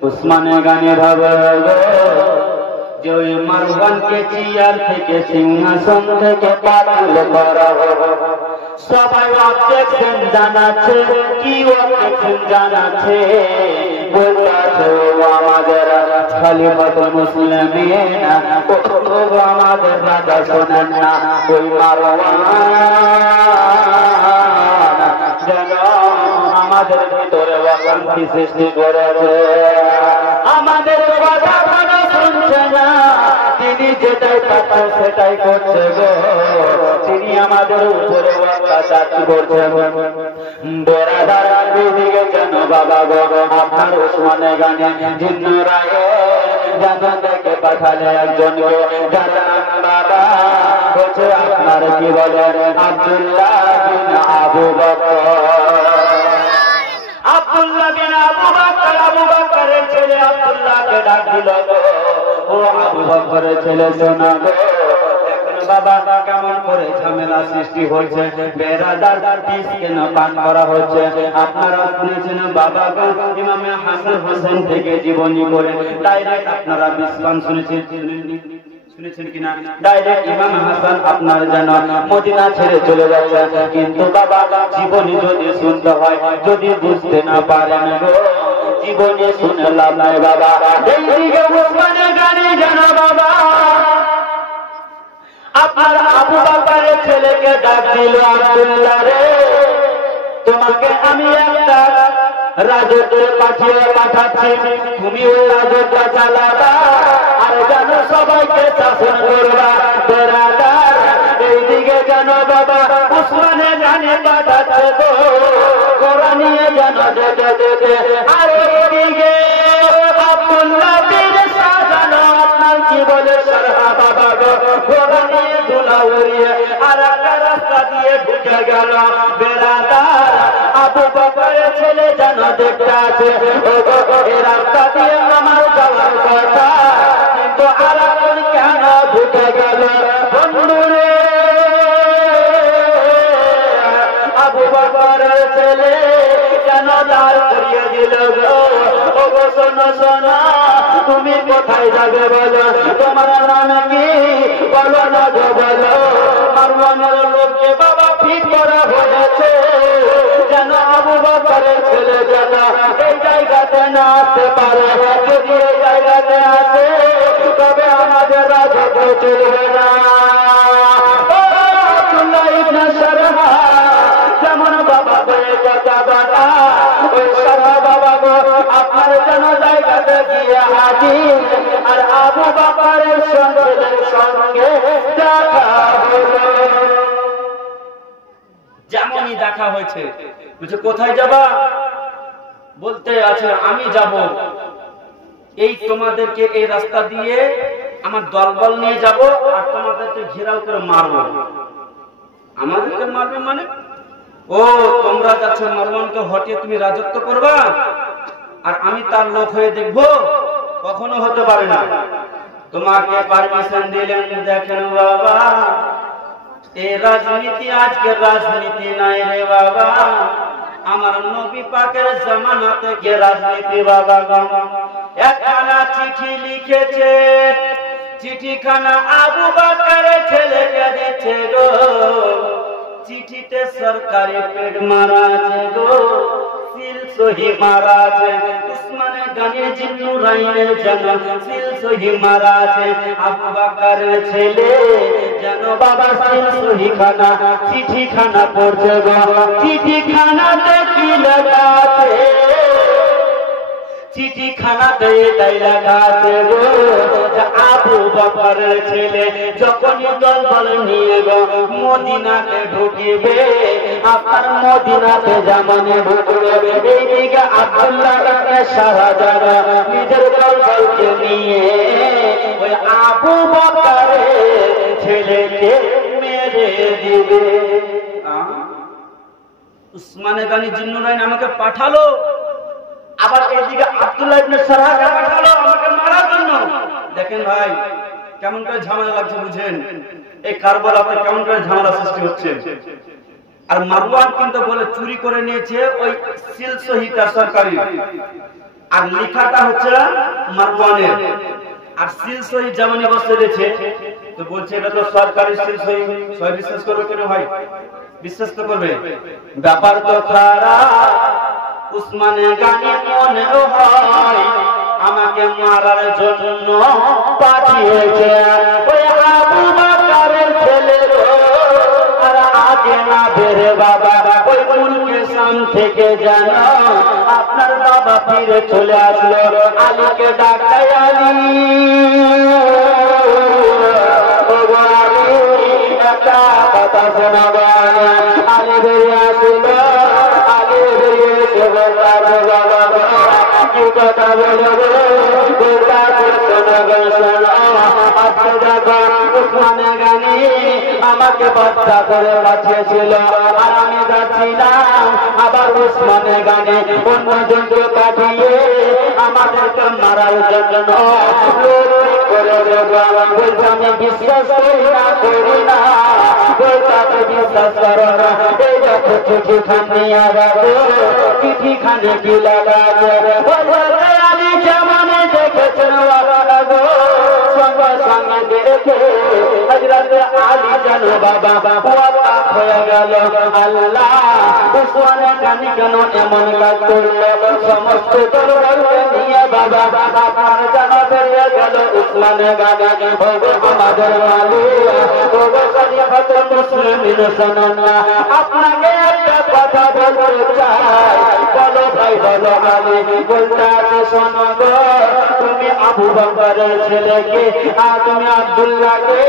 উসমানে গানি ভাবে যে ওই মারওয়ানকে চেয়ার থেকে, সিংহাসন থেকে পাতাল করা হলো। সবাই অবজেকশন জানাচ্ছে। কি অবজেকশন জানাচ্ছে? বলছে আমাদের খলিফাতুল মুসলিমিন, আমাদের রাজা শোনেন না, ওই মারওয়ান যেন আমাদের ভিতরে অশান্তি সৃষ্টি করেছে, আমাদের কথা কোনো শুনছে না, তিনি যেটাই পাচ্ছে সেটাই করছে গো, তিনি আমাদের উপরে অত্যাচার করছেন। বেরাদার দিকে যেন বাবা গো আপনার উসমানে গানি জিন্নুরাইন যেন দেখে পাঠালে একজনকে, জানান বাবা হচ্ছে আপনার কি বলে আব্দুল্লাহ বিন আবু বকর। আব্দুল্লাহ বিন আবু বকর, আবু বকরের ছেলে আব্দুল্লাহকে ডাক দিল, ও আবু বকরের ছেলে শোনা গো, বাবা কেমন করে ঝামেলা সৃষ্টি হচ্ছে, বেরাদার বিষ কেন পান করা হচ্ছে। আপনারা শুনেছেন বাবা গো ইমামে হাসান হোসেন থেকে জীবনী করে ডাইরেক্ট আপনারা বিষ পান শুনেছেন কিনা? ডাইরেক্ট ইমাম হাসান আপনার যেন মদিনা ছেড়ে চলে যাচ্ছে। কিন্তু বাবা জীবনী যদি শুনতে হয়, যদি বুঝতে না পারেন গো, জীবনী শুনে লাভ নাই বাবা। এইদিকে উসমানে গানি যেন বাবা থেকে ডাক দিল, আব্দুল্লাহ রে, তোমাকে আমি একটা রাজত্বে পাঠাচ্ছি, তুমি ওই রাজত্ব চালাবা আর যেন সবাইকে শাসন করবা। বেরাদার এইদিকে যেন বাবা উসমানে গানি পাঠাচ্ছে গো, ঘোড়া নিয়ে যেন যেতে যেতে, আর এইদিকে আব্দুল্লাহ বিন সাজানো আপনার কি বলে সাহাবা বাবা ঘোড়া নিয়ে ধুলা উড়িয়ে আর একটা রাস্তা দিয়ে ঢুকে গেল। বেরাদার আবু বকরের ছেলে যেন দেখতে আছে, এই রাস্তা দিয়ে আমার যাওয়ার কথা, কিন্তু আর কেন ঢুকে গেল? বন্ধুরে, আবু বকরের ছেলে কেন দাঁড় করিয়ে দিল গো? ওগো শোনো শোনো, তুমি কোথায় যাবে বলো? তোমার নাম কি বলো না গো বলো। মারওয়ানের লোককে বাবা ঠিক করা হয়েছে যেন আবু বকরের ছেলে যেন এই জায়গাতে না আসতে পারে। যদি এই জায়গাতে আসে তবে আমাদের রাজত্ব চলবে না। আব্দুল্লাহ ইবনে সারহা যেমন বাবা বলে কথা বাবা, ওই সারা বাবা গো আপনার যেন জায়গাতে গিয়ে হাজির, আর আবু বকরের সঙ্গে দেখা হলো। যেমনই দেখা হয়েছে, বুঝে কোথায় যাবা? বলতে আছে আমি যাব, এই তোমাদেরকে এই রাস্তা দিয়ে আমার দলবল নিয়ে যাব আর তোমাদেরকে ঘেরাও করে মারবো। আমাদেরকে মারবে মানে? ও তোমরা যাচ্ছ মারওয়ানকে হটিয়ে তুমি রাজত্ব করবা আর আমি তার লোক হয়ে দেখবো? কখনো হতে পারে না। তোমাকে পারমিশন দিলেন। দেখেন বাবা, এই রাজনীতি আজকের রাজনীতি নাই রে বাবা, আমার নবী পাকের জামানা থেকে রাজনীতি বাবা। একখানা চিঠি লিখেছে, চিঠিখানা আবু বকরের ছেলেকে দিচ্ছে গো, চিঠিতে সরকারি পেড মারা আছে গো, সিল সহি মারা আছে, উসমানে গানির জিন্নুরাইনের যেন সিল সহি মারা আছে। আবু বকরের ছেলে যেন বাবা সিল সহি খানা চিঠিখানা পড়ছে গো, চিঠিখানাতে কি লেখা আছে? চিঠিখানাতে এটাই লেখা আছে গো, আবু বকরের ছেলে যখনই দলবল নিয়ে গো মদিনাতে ঢুকিবে, আপনার মদিনাতে জামানে ঢুকবে, এইদিকে আব্দুল্লাহ ইবনে সারহা নিজের দলবলকে নিয়ে ওই আবু বকরের ছেলেকে মেরে দিবে। উসমানে গানি জিন্নুরাইন আমাকে পাঠালো, আবার এইদিকে আব্দুল্লাহ ইবনে সারহা পাঠালো আমাকে মারার জন্য। দেখেন ভাই কেমন করে ঝামেলা লাগছে, বুঝেন এই কারবালাতে কেমন করে ঝামেলা সৃষ্টি হচ্ছে। আর মারওয়ান কিন্তু বলে চুরি করে নিয়েছে ওই সিল সহিটা সরকারি, আর লেখাটা হচ্ছে মারওয়ানের, আর সিল সহি জামানি বসে দিয়েছে। তো বলছে এটা তো সরকারি সিল সহি, সহি বিশ্বাস করবে কেন ভাই? বিশ্বাস তো করবে। ব্যাপার তো খারাপ। উসমানে গানি মনে হয় আমাকে মারার জন্য পাঠিয়েছে ওই আবু বকরের ছেলে গো, আর আগে না বেরে বাবা ওই মুলকে শাম থেকে যেন আপনার বাবা ফিরে চলে আসলো। আলীকে ডাক দেয়, আলী একটা কথা শোনাবো। আলী বেরিয়ে আসলো, আলী বেরিয়ে এসে বলতার বাবা কি কথা বলবো, উসমানে গানি আমাকে বাচ্চা করে পাঠিয়েছিল আর আমি যাচ্ছিলাম, আবার উসমানে গানি অন্যজনকে পাঠিয়ে আমাদেরকে মারার জন্য করে বলছে আমি বিশ্বাস করি না, বলতে বিশ্বাস করো না। এই যখন চিঠি খান নিয়ে গেছে, চিঠি খানে কি লাগাছে আলী জামানে দেখেছেন সঙ্গে সঙ্গে দেখে হযরত আলী যেন বাবা ওয়াফাত হয়ে গেল। আল্লাহ উসমানে গানি কেন এমন কাজ করলো? সমস্ত দরবারকে নিয়ে বাবা আপনার জানা বেরিয়ে গেল উসমানে গানি আমাদের মালিক কত মুসলিমিন শুনুন না, আপনাকে একটা কথা বলতে চাই। বলো ভাই বলো আলী, বলতে আছে শোনো গো, তুমি আবু বকরের ছেলেকে আর তুমি আব্দুল্লাহকে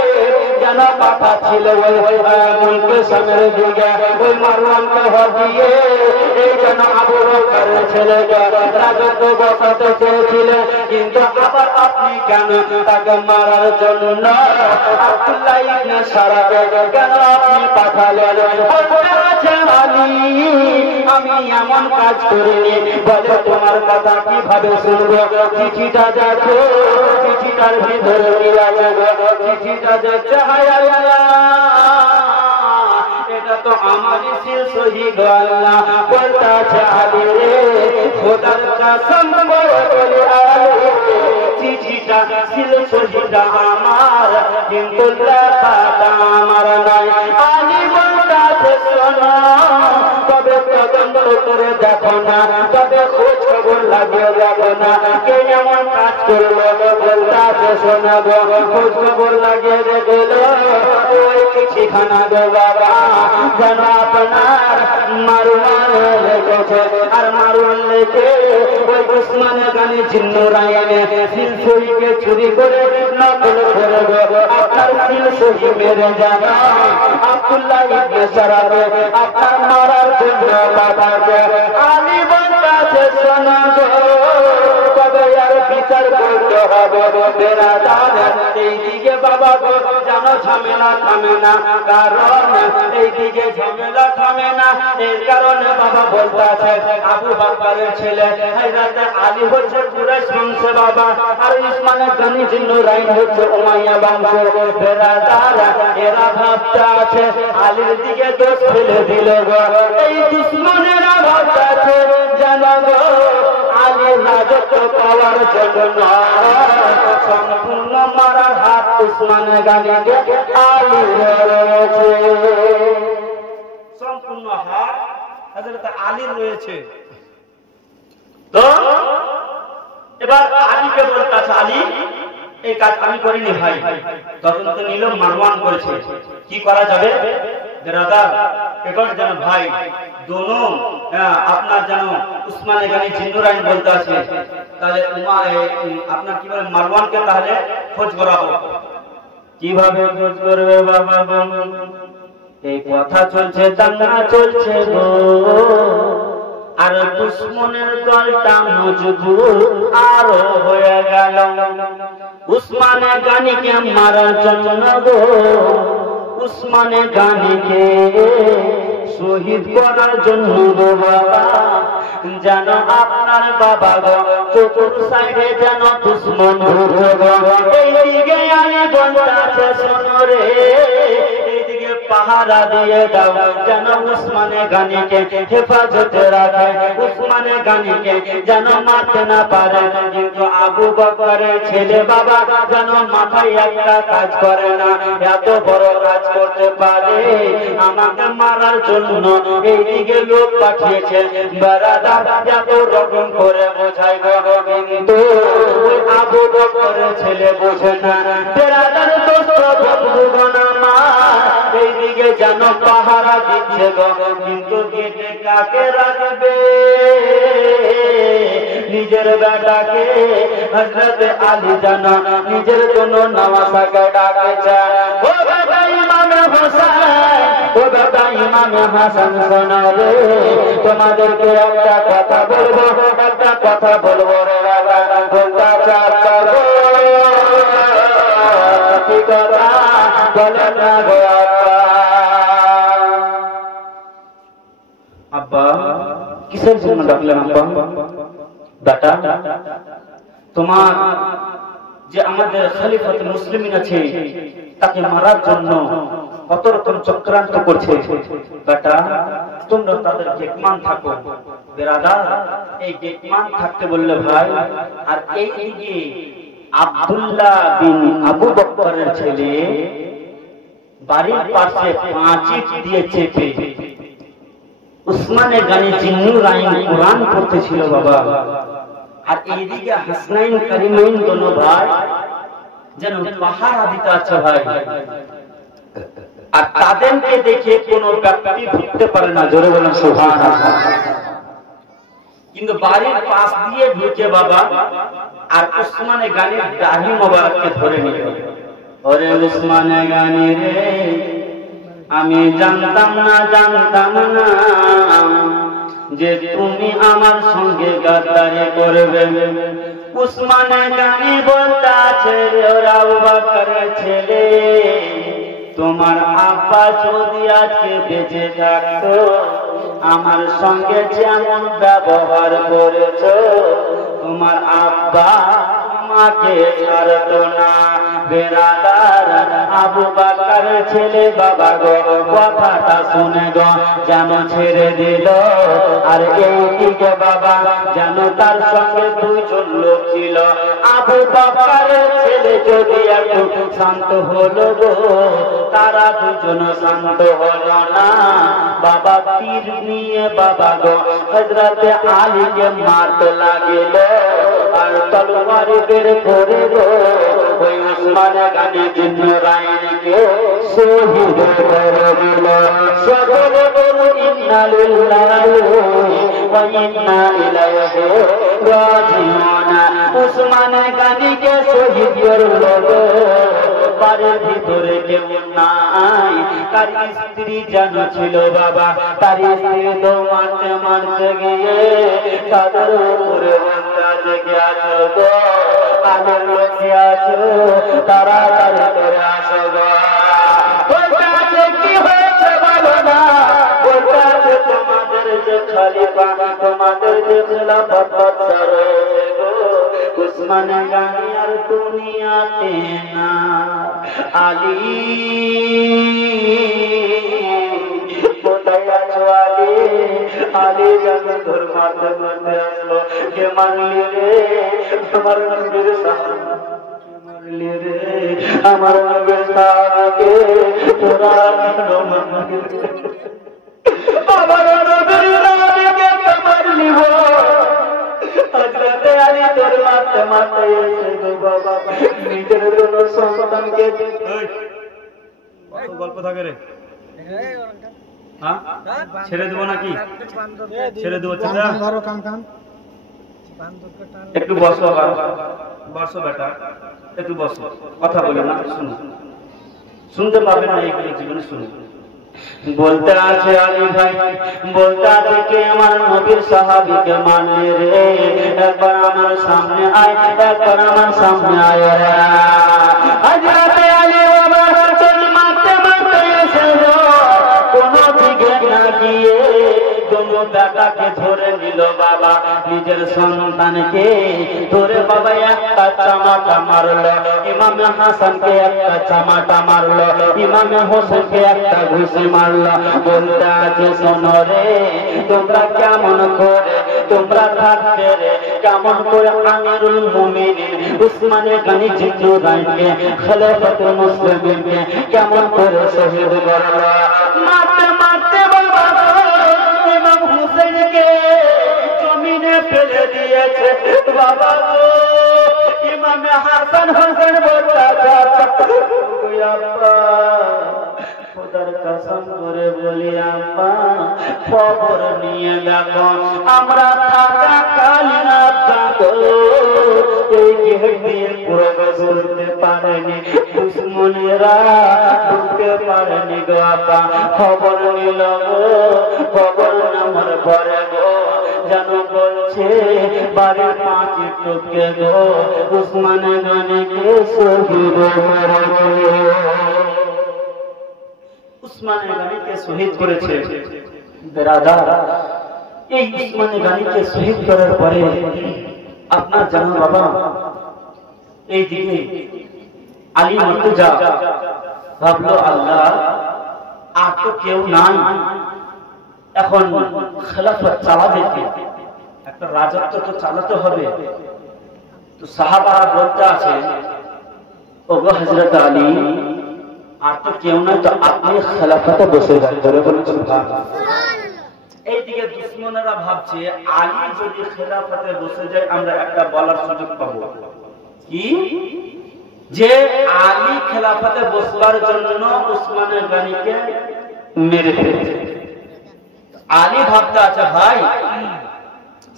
যেন পাঠাচ্ছিল ওই মুলকে সামের দিকে, ওই মারওয়ানকে হটিয়ে এই যেন আবু বকরের ছেলেকে রাজত্ব বসাতে চেয়েছিলেন। কিন্তু আবার আপনি কেন তাকে মারার জন্য আব্দুল্লাহ ইবনে সারাকে কেন আপনি পাঠালেন? আমি এমন কাজ করিনি। বলে তোমার কথা কিভাবে শুনবো? চিঠিটা দেখো, চিঠিটার ভিতরে কি আছে? চিঠিটা দেখতে এটা তো আমারই সিল শহীদ আল্লাহ বলতে আছে আলী রে, খোদার কসম বলে আলী, চিঠিটা সিল শহীদ আমার, কিন্তু লেখাটা আমার নাই। আলী বলতে আছে শোনো, তবে তদন্ত করে দেখো না, তবে খোঁজ খবর লাগিয়ে দেখো না কে এমন কাজ করলো। বলতে আছে শোনো গো, খোঁজ খবর লাগিয়ে দেখলো ওই চিঠিখানা গো বাবা যেন আপনার মারওয়ান লেগেছে। আর মারওয়ান লেগে ওই উসমানে গানি জিন্নুরাইনে সিলসুইকে চুরি করে নকল করে গো আপনার সিলসুই মেরে যাবে। আব্দুল্লাহ ইবনে সারাকে আপনার মারার জন্য পাঠাবে। আলী বলতে শোনা গো, তবে আর বিচার করতে হবে বেরাদার। এইদিকে বাবা গো জানো ঝামেলা থামে না, কারণ এইদিকে ঝামেলা থামে না। এর কারণে বাবা বলতে আছে আবু বকরের ছেলে হযরত আলী হচ্ছে কুরাইশ বংশ বাবা, আর উসমানে গনি জিন্নুরাইন হচ্ছে উমাইয়া বংশ। বেরাদার এরা ভাবতে আছে আলীর দিকে দোষ ফেলে দিল গো। এই দুশমনেরা ভাবতে আছে জানো গো আলী রাজত্ব পাওয়ার জন্য সম্পূর্ণ মারার হাত উসমানে গানিকে আলী রয়েছে, সম্পূর্ণ হাত হযরত আলীর রয়েছে। তো এবার আলীকে বলতে আছে আলী এই কাজ আমি করিনি ভাই, তদন্ত নিল মারওয়ান করেছে, কি করা যাবে? বেরাদার এবার যেন ভাই দোনো আপনার যেন উসমানে গানি জিন্নুরাইন বলতে আছে, তাহলে আপনার কি বলে মারওয়ানকে তাহলে খোঁজ করাবো। কিভাবে খোঁজ করবে বাবা? এই কথা চলছে, দাঙ্গা চলছে গো, আর দুশমনের দলটা মজবুত আরো হয়ে গেল। উসমানে গানিকে মারার জন্য গো, উসমানে গানিকে শহীদ করার জন্য গো বাবা যেন আপনার বাবা গো চতুর সাইডে যেন দুশমন ঘুরে গো। এইদিকে আমি বলতে শোনো রে, এইদিকে পাহারা দিয়ে দাও যেন উসমানে গানিকে হেফাজতে রাখে, উসমানে গানিকে যেন মারতে না পারে। কিন্তু আবু বকরের ছেলে বাবা যেন মাথায় একটা কাজ করে না, এত বড় কাজ করতে পারে আমাকে মারার জন্য এইদিকে লোক পাঠিয়েছে। বেরাদার এত রকম করে বোঝাই গো, কিন্তু ওই আবু বকরের ছেলে বোঝে না। বেরাদার দোস্ত বন্ধুগণ আমার এইদিকে যেন পাহারা দিচ্ছে গো, কিন্তু গেটে কাকে রাখবে? নিজের বেটাকে হযরত আলী যেন নিজের জন্য নওয়াসাকে ডাকেছে। ও বেটা ইমাম হোসেন, ও বেটা ইমাম হাসান শোনো রে, তোমাদেরকে একটা কথা বলবো, একটা কথা বলবো রে বাবা। বলতে চাও কি কথা বলে না গো আব্বা? কিসের জন্য ডাকলেন আব্বা? বেটা তোমার যে আমাদের খলিফাতুল মুসলিমিন আছে তাকে মারার জন্য কত রকম চক্রান্ত করছে। বেটা তোমরা তাদের গেটমান থাকো। বেরাদার এই গেটমান থাকতে বললে ভাই, আর এই দিকে আব্দুল্লাহ বিন আবু বকরের ছেলে বাড়ির পাশে পাঁচিল দিয়ে চেপে উসমানে গানি জিন্নুরাইন কুরআন পড়তেছিল বাবা, আর এইদিকে হাসনাইন কারিমাইন দোনো ভাই যেন পাহারা দিতে আছে ভাই। আর তাদেরকে দেখে কোনো ব্যক্তি ঢুকতে পারে না, জোরে বলেন সুবহানাল্লাহ। কিন্তু বাড়ির পাশ দিয়ে ঢুকে বাবা আর উসমানে গানির দাড়ি মোবারককে ধরে নিল। ওরে উসমানে গানি রে, আমি জানতাম না যে তুমি আমার সঙ্গে গাদ্দারি করবে। উসমানে গানি বলতে আছে, ওরে আবু বকরের ছেলে, তোমার আব্বা যদি আজকে বেঁচে থাকতো আমার সঙ্গে যেমন ব্যবহার করেছো, তোমার আব্বা তোমাকে ছাড়তো না। বেরাদার আবু বকরের ছেলে বাবা গো, কথাটা শুনে গো যেন ছেড়ে দিল। আর এইদিকে বাবা যেন তার সঙ্গে দুইজন লোক ছিল। আবু বকরের ছেলে যদি একটু শান্ত হলো গো, তারা দুজন শান্ত হলো না। বাবা তীর নিয়ে বাবা গো হযরতে আলীকে মারতে লাগিল। আর তলোয়ার বের করে গো ওই উসমানে গানি জিন্নারাইনকে শহীদ করে দিল। সকলে বলো ইন্না লিল্লাহি ওয়া ইন্না ইলাইহি রাজিউন। উসমানে গানিকে শহীদ করলো। বাড়ির ভিতরে কেউ নাই, তার স্ত্রী যেন ছিল বাবা, তার স্ত্রী তো মারতে মারতে গিয়ে তাদের উপরে বন্ধা জেগে আছো গো, আমার লোকে আছো, তাড়াতাড়ি করে আসো গো। বলতে আছে কি হয়েছে বলো না, বলতে আছে তোমাদের যে খলিফা, তোমাদের যে খেলাফত বাদশাহ রয়েছে গো, উসমানে গানি আর দুনিয়াতে না। আলী কোথায় আছো আলী? আলী যখন ধর মারতে মারতে আসলো, কে মারলি রে? আমার নবীর সাহাবা মারলি রে, আমার নবীর সাহাবাকে তোরা কেন মারলি? আমার নবীর সাহাবাকে মারলি গো। হযরতে আলী তোর মারতে মারতে এসে গো বাবা নিজের জন্য সন্তানকে গল্প থাকে রে, ছেড়ে দেবো নাকি? ছেড়ে দেবো। একটু বসো, বসো বেটা, একটু বসো, কথা বলে না, শুনো, শুনতে পাবে না এইগুলো জীবনে শুনো। বলতে আছে আলী ভাই, বলতে আছে কে আমার নবীর সাহাবীকে মারলি রে? একবার আমার সামনে আয়, একবার আমার সামনে আয়। হযরতে আলী বাবা তুমি মারতে মারতে এসে কোনো দিকে না গিয়ে দোনো বেটাকে ধরে নিল বাবা, নিজের সন্তানকে ধরে বাবা একটা চামাটা মারলো, ইমামে হাসানকে একটা চামাটা মারলো, ইমামে হোসেনকে একটা ঘুষি মারলো। বলতে আছে শোনো রে, তোমরা কেমন করে তোমরা থাকতে রে, কেমন করে আমিরুল মুমিনিন উসমানে গানি জিন্নারাইনকে খলিফাতুল মুসলিমিনকে কেমন করে শহীদ করলো। মারতে মারতে বাবা ইমাম হুসাইনকে জমিনে ফেলে দিয়েছে বাবা গো। ইমামে হাসান হোসেন খোদার কসম করে বলি আম্মা, খবর নিয়ে দেখো আমরা থাকা কালীন গো এই গেট দিয়ে প্রবেশ করতে পারেনি, দুশ্মনেরা ঢুকতে পারেনি গো আপা। খবর নিল গো, খবর নামার পরে গো যেন বলছে বাড়ির 5 টুকে গো উসমানে গানিকে শহীদ করে। উসমানে গানিকে শহীদ করেছে বেরাদার। এই উসমানে গানিকে শহীদ করার পরে আপনার জানো বাবা, এইদিকে আলী মুর্তজা ভাবলো আল্লাহ আর তো কেউ নাই, এখন খেলাফত চালাবে কে? একটা রাজত্ব তো চালাতে হবে। তো সাহাবারা বলতে আছে ও গো হযরত আলী আর তো কেউ নাই, তো আপনি খেলাফতে বসে যান। ধরে বলেছেন এইদিকে দুশ্মনেরা ভাবছে আলী যদি খেলাফতে বসে যায় আমরা একটা বলার সুযোগ পাবো। কি যে আলী খেলাফতে বসবার জন্য উসমানের গনিকে মেরে ফেলেছে। আলী ভাবতে আছে ভাই,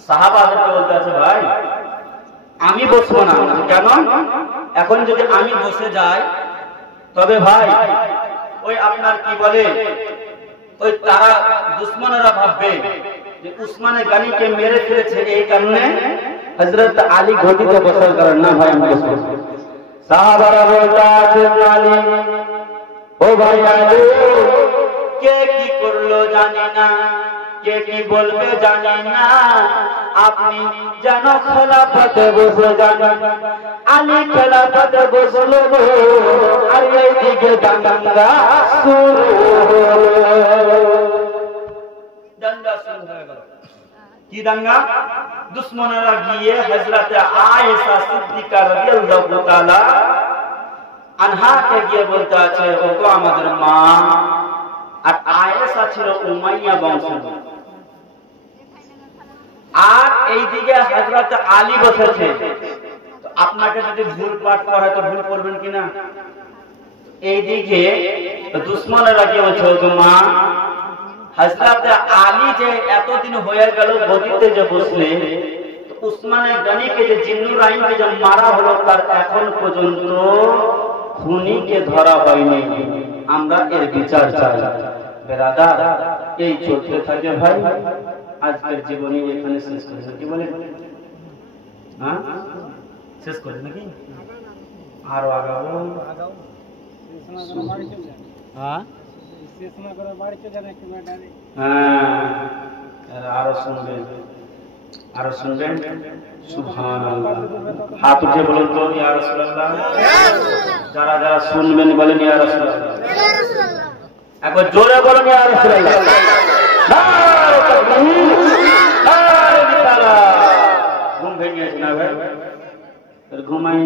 সাহাবাদেরকে বলতে আছে ভাই আমি বসবো না। কেন? এখন যদি আমি বসে যাই তবে ভাই ওই আপনার কি বলে ওই তারা দুশ্মনেরা ভাববে যে উসমানের গনিকে মেরে ফেলেছে, এই কারণে হযরত আলী গদিতে বসার কারণ না ভাই আমি বসবো। সাহাবারা বলতে আছে আলী, ও ভাই আলী কে কি করলো জানি না, কে কি বলবে জানি না, আপনি যেন খেলাফতে বসে যান। আলী খেলাফতে বসলো আর এইদিকে দাঙ্গা শুরু হয়ে গেল। কি দাঙ্গা? দুশ্মনেরা গিয়ে হযরত আয়েশা সিদ্দিকা রাদিয়াল্লাহু তাআলা আনহাকে গিয়ে বলতে আছে ওগো আমাদের মা। আর আয়েশা ছিল উমাইয়া বংশধর। আর এইদিকে হযরত আলী বসেছে। আপনাকে যদি ভুল পাঠ করে তো ভুল করবেন কিনা? এইদিকে দুশ্মনেরা গিয়ে বলছে ওগো মা, হযরত আলী যে এতদিন হয়ে গেল গদিতে যে বসলে, উসমানের গনিকে যে জিন্নুর আইনকে যে মারা হলো তার এখন পর্যন্ত খুনিকে ধরা হয়নি, আমরা এর বিচার চাই। বেরাদার এই চলতে থাকে ভাই, আজকের জীবনী এখানে শেষ করেছে। কি বলে? হ্যাঁ শেষ করে নাকি আরো আগাবো? হ্যাঁ আরো শুনবেন, আরো শুনবেন। সুবহানাল্লাহ, হাত উঠে বলুন তো ইয়া রাসূলুল্লাহ। যারা যারা শুনবেন বলেন ইয়া রাসূলুল্লাহ। একবার জোরে বলুন ইয়া রাসূলুল্লাহ। ঘুম ভেঙে গেছে না ভাই? ঘুমাই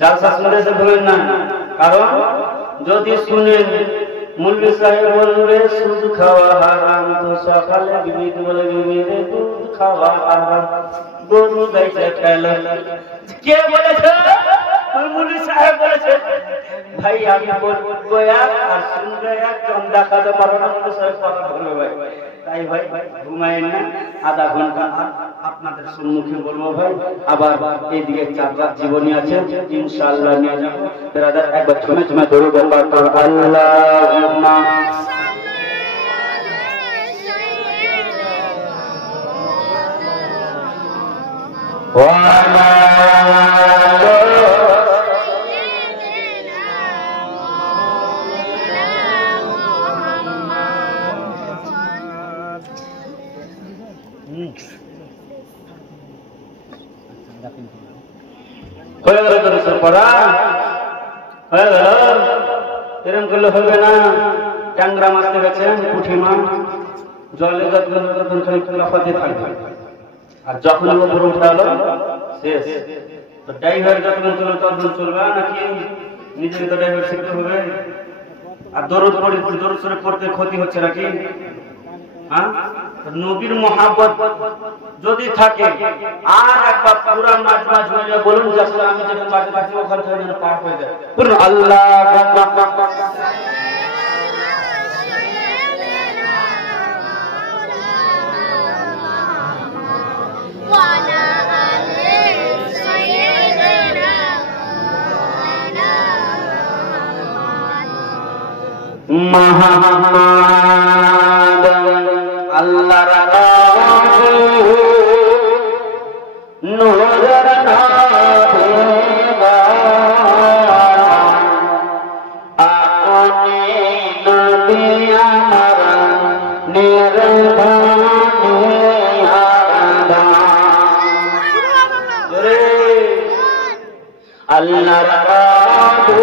জালসা শুনলে সে ঘুমেন না, কারণ যদি শুনেন মুল্লি সাহেব বলবে সুদ খাওয়া হারাম, তো সকালে বিবিদ বলবে মেরে দুধ খাওয়া হারাম, গরু গাইছে খেলা। কে বলেছে? মুল্লি সাহেব বলেছে। ভাই আমি বলবো এক আর শুনবে এক, কম দেখাতে পারবো না। মুল্লি সাহেব কথা বলবে ভাই, তাই ভাই ঘুমায় না, আধা ঘন্টা আপনাদের সম্মুখে বলবো ভাই। আবার এইদিকে 4 রাত জীবনী আছে ইনশাআল্লাহ নিয়ে যাবো। ব্রাদার একবার ঝুমে ঝুমে দরুদ পাঠ করো। আল্লাহুম্মা ওয়া আলা হয়ে গেল তো রসুল পড়া হয়ে গেল। এরকম করলে হবে না। ট্যাংরা মাছ দেখেছেন, পুঁটি মাছ জলে যতক্ষণ লাফাতে থাকবে, আর যখন উপরে উঠালো শেষ। তো ড্রাইভার যতক্ষণ চলবে ততক্ষণ চলবে নাকি নিজেকে তো ড্রাইভার শিখতে হবে? আর দরুদ শরীফ পড়তে ক্ষতি হচ্ছে নাকি? হ্যাঁ, নবীর মহাব্বত যদি থাকে আর একবার পুরা মাঝ হয়ে যায় বলুন যে আসলে আমি যেখানে বাড়ি থাকি ওখান থেকে যেন পার হয়ে যায়। বলুন আল্লাহ মুহাম্মদ আল্লাহর নবী নূরের নবী আপনি নবী আমার নির্বাণী আল্লাহর নবী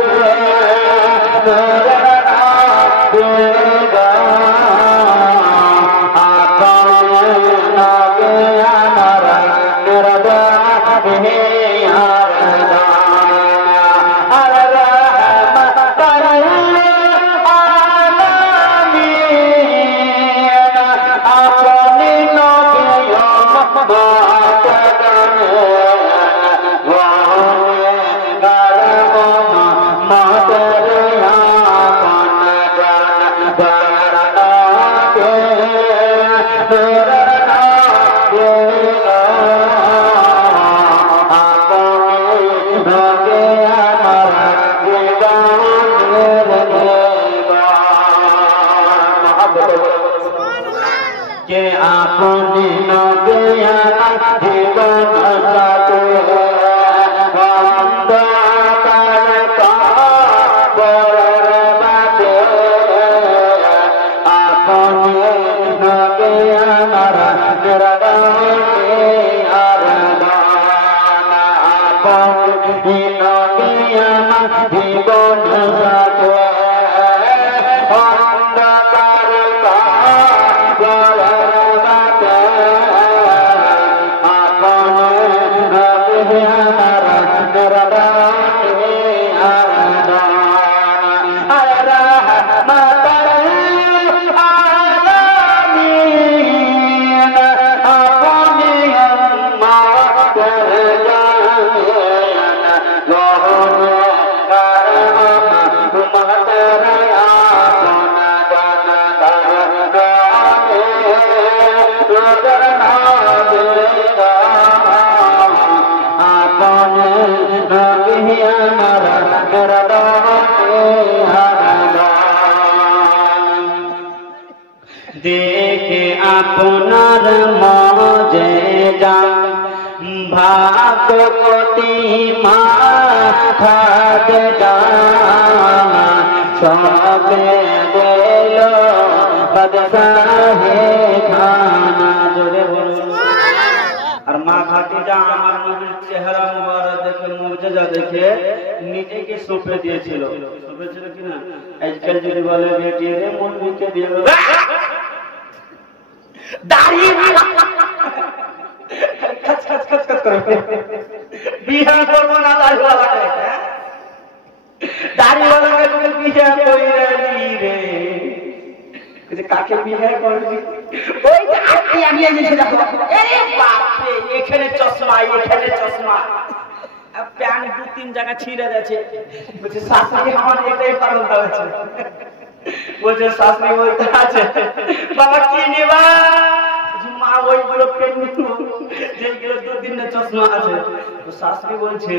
देखे আপনার মজে যান ভাগবতী মা খাতে যান সবে দিল বাদশাহে খানা জোরে বলুন। আর মা খাদিজা আমার নবীর চেহারা মুবারক দেখে মুজিজা দেখে নিজেকে সঁপে দিয়েছিল। সঁপেছিল কিনা? আজকাল যদি বলে বেটি রে মুলবিকে দিয়ে দাড়ি খচ খচ খচ খচ করে বিয়ে করব না দাড়িওয়ালাকে, দাড়িওয়ালাকে তুমি বিয়ে কইরালি রে। যে কাকে বিয়ে করবি? ওই যে আপনি আমি এসে দেখো, আরে বাপ রে, এখানে চশমা, এখানে চশমা, প্যান দু তিন জায়গা ছিঁড়ে গেছে। বলছে শাশুড়ি আমার এটাই পালন করেছে। বলছে শাশুড়ি বলতে আছে বাবা কি নেবা? মা ওইগুলো পেন নিব যেগুলো দু তিন চশমা আছে। তো শাশুড়ি বলছে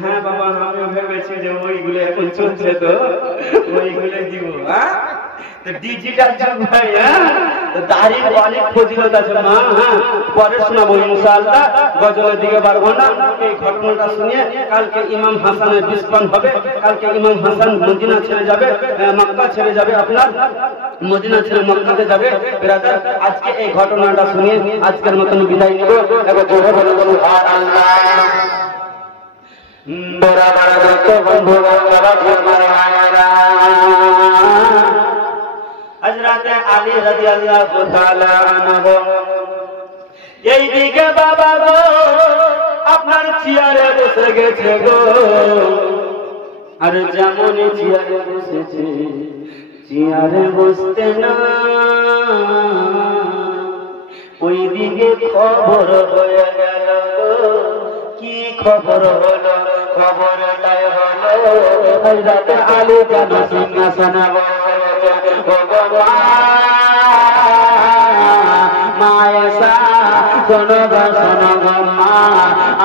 হ্যাঁ বাবা আমিও ভেবেছি যে ওইগুলো এখন চলছে তো ওইগুলো দিব। হ্যাঁ তো ডিজিটাল যুগ ভাই, হ্যাঁ তো দাড়ির অনেক ফজিলত আছে মা। হ্যাঁ পরে শোনাবো ইনশাআল্লাহ, গজলের দিকে পারবো না। এই ঘটনাটা শুনিয়ে কালকে ইমাম হাসানের বিস্ফোরণ হবে। কালকে ইমাম হাসান মদিনা ছেড়ে যাবে, মক্কা ছেড়ে যাবে, আপনার মদিনা ছেড়ে মক্কাতে যাবে। ব্রাদার আজকে এই ঘটনাটা শুনিয়ে আজকের মতন বিদায় নিব। এবার জোরে বলে বলুন সুবহানাল্লাহ। বড় বড় দেখো বন্ধু বাবা মারা হযরত আলী রাদিয়াল্লাহু তাআলা আনহু এইদিকে বাবা গো আপনার চেয়ারে বসে গেছে গো। আর যেমন চেয়ারে বসেছে চেয়ারে বসতে না ওইদিকে খবর হয়ে গেল। কি খবর হলো? খবরটাই হলো হযরত আলী যেন সিংহাসনে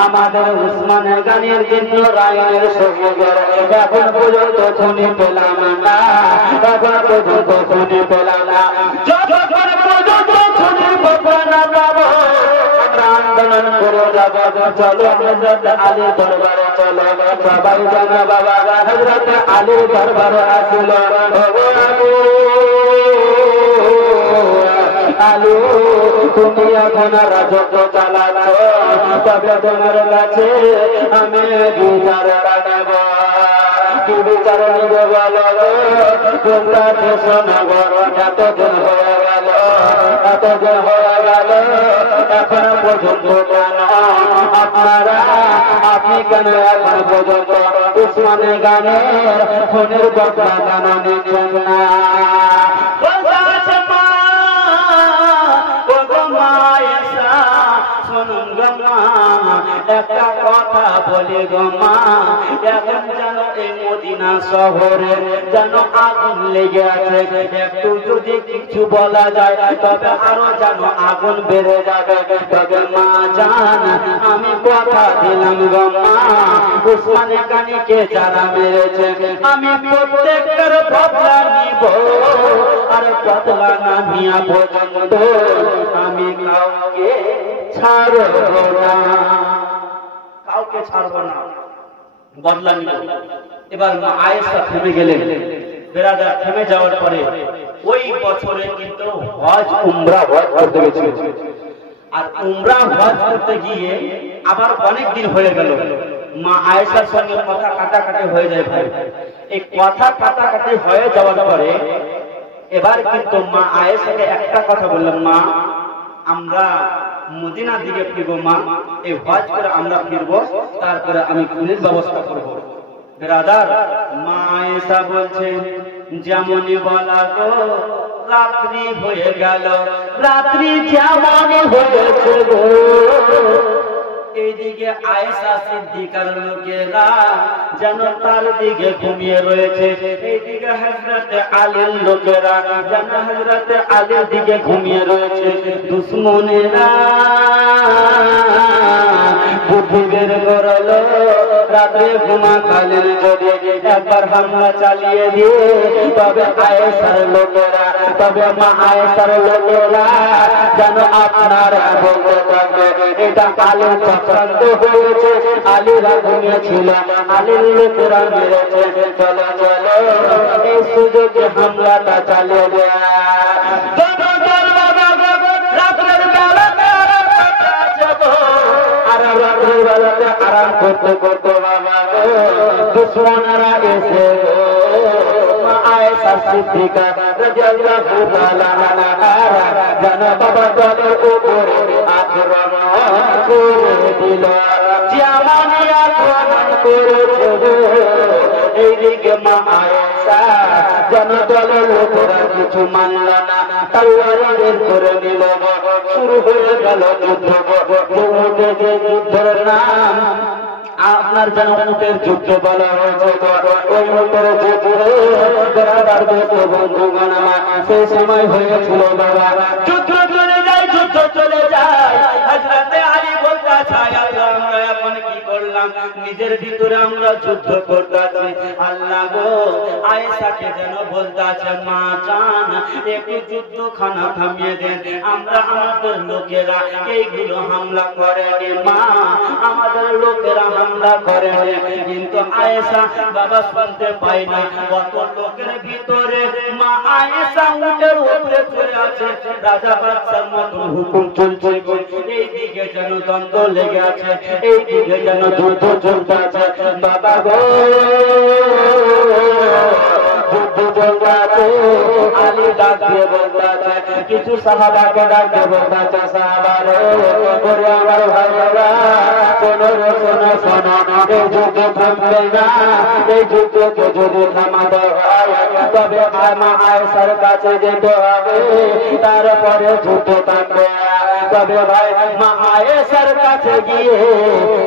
আমাদের উসমান গানের জন্য রায়নের সঙ্গের এখন পর্যন্ত শুনে পেলাম না, এখন পর্যন্ত শুনে পেলাম না। যতক্ষণ পর্যন্ত শুনে না পাবো আন্দোলন করে যাবো। চলো হযরত আলী দরবারে চলো, সবাই জানা বাবা হযরত আলী দরবারে আসল। আলু তুমি এখন রাজত্ব চালাচ্ছ, তবে তোমার কাছে আমি বিচার নেব। কি বিচার নিব বলো? তোমরা কৃষ্ণনগর এতদিন হয়ে গেল, এতদিন হয়ে গেল, এখন পর্যন্ত কেন আপনারা আপনি কেন এখন পর্যন্ত উসমানে গানের ফোনের কথা কেন নিচ্ছেন না? একটা কথা বলে গো মা, এখন যেন এই মোদি মদিনা শহরে যেন আগুন লেগে আছে, একটু যদি কিছু বলা যায় তবে আরো যেন আগুন বেড়ে যাবে। তবে মা জান আমি কথা দিলাম গো মা, উসমানে গানিকে যারা মেরেছে আমি প্রত্যেকের বদলা নিব, আর বদলা না নিয়া পর্যন্ত আমি কাউকে ছাড়ব না, কাউকে ছাড়ব না, বদলা নিব। এবার মা আয়েশা থেমে গেলেন। বেরাদার থেমে যাওয়ার পরে ওই বছরে কিন্তু হজ উমরা হজ করতে গেছিল, আর উমরা হজ করতে গিয়ে আবার অনেক দিন হয়ে গেল। মা আয়েশার সঙ্গে কথা কাটাকাটি হয়ে যায় ভাই। এই কথা কাটাকাটি হয়ে যাওয়ার পরে এবার কিন্তু মা আয়েশাকে একটা কথা বললেন, মা আমরা মদিনার দিকে ফিরবো, মা এই হজ করে আমরা ফিরবো, তারপরে আমি খুনের ব্যবস্থা করবো। ব্রাদার মা আয়েশা বলছেন, যেমনই বলা গো রাত্রি হয়ে গেল, রাত্রি যেমনই হয়েছে গো, এইদিকে আয়েশা সিদ্দিকার লোকেরা যেন তার দিকে ঘুমিয়ে রয়েছে, এইদিকে হযরতে আলীর লোকেরা যেন হযরতে আলীর দিকে ঘুমিয়ে রয়েছে। দুশমনেরা বুদ্ধি বের করলো, রাত্রে ঘুমাকালীন যদি একবার হামলা চালিয়ে দিয়ে তবে আয়েশার লোকেরা, তবে মা আয়েশার লোকেরা যেন আপনারা বলতে থাকবে এটা আলীর চক্রান্ত হয়েছে, আলীরা ঘুমিয়েছিল, আলীর লোকেরা মেরেছে, চলো চলো এই সুযোগে হামলাটা চালিয়ে দেয়া। আরাম করতে করতে বাবা দুশমনেরা এসে আয়েশা সিদ্দিকা রাদিয়াল্লাহু তাআলা আনহা যেন বাবা দলের উপরে আক্রমণ করে দিল, যেমন আক্রমণ করেছে। এইদিকে মা আয়েশা যেন দলের লোকেরা কিছু মানল না, তলোয়ার বের করে নিল, শুরু হয়ে গেল যুদ্ধ। যে যুদ্ধের নাম আপনার যেন উটের যুদ্ধ বলা হয়েছে, ওই উটের যুদ্ধে বন্ধুগণ সেই সময় হয়েছিল বাবা যুদ্ধ চলে যায়, যুদ্ধ চলে যায়। হযরতে আলী বলতে চায়, আল্লাহ আমরা এখন কি করলাম, নিজের ভিতরে আমরা যুদ্ধ করতেছি, আল্লাহ গো আয়েশাকে যেন বলতে আছে, মা জান একটু যুদ্ধখানা থামিয়ে দেন, আমরা আমাদের লোকেরা এইগুলো হামলা করেনি, মা আমাদের লোকেরা হামলা করেনি। কিন্তু আয়েশা বাবা শুনতে পায় না, কত লোকের ভিতরে মা আয়েশা উটের উপরে চলে আছে, রাজা বাদশার মতো হুকুম চলছে, এইদিকে যেন দ্বন্দ্ব লেগে আছে, এইদিকে যেন যুদ্ধ চলতে আছে। বাবা গো যুদ্ধ চলতে আছে, আলী ডাক দিয়ে বলতে আছে, কিছু সাহাবাকে ডাক দিয়ে বলতে আছে, সাহাবারে ওরে আমার ভাইরা শোনো শোনো শোনো, এই যুদ্ধ থামবে না, এই যুদ্ধকে যদি থামাতে হয় তবে মা আয়েশার কাছে যেতে হবে, তারপরে যুদ্ধ থামবে। তবে ভাই মা আয়েশার কাছে গিয়ে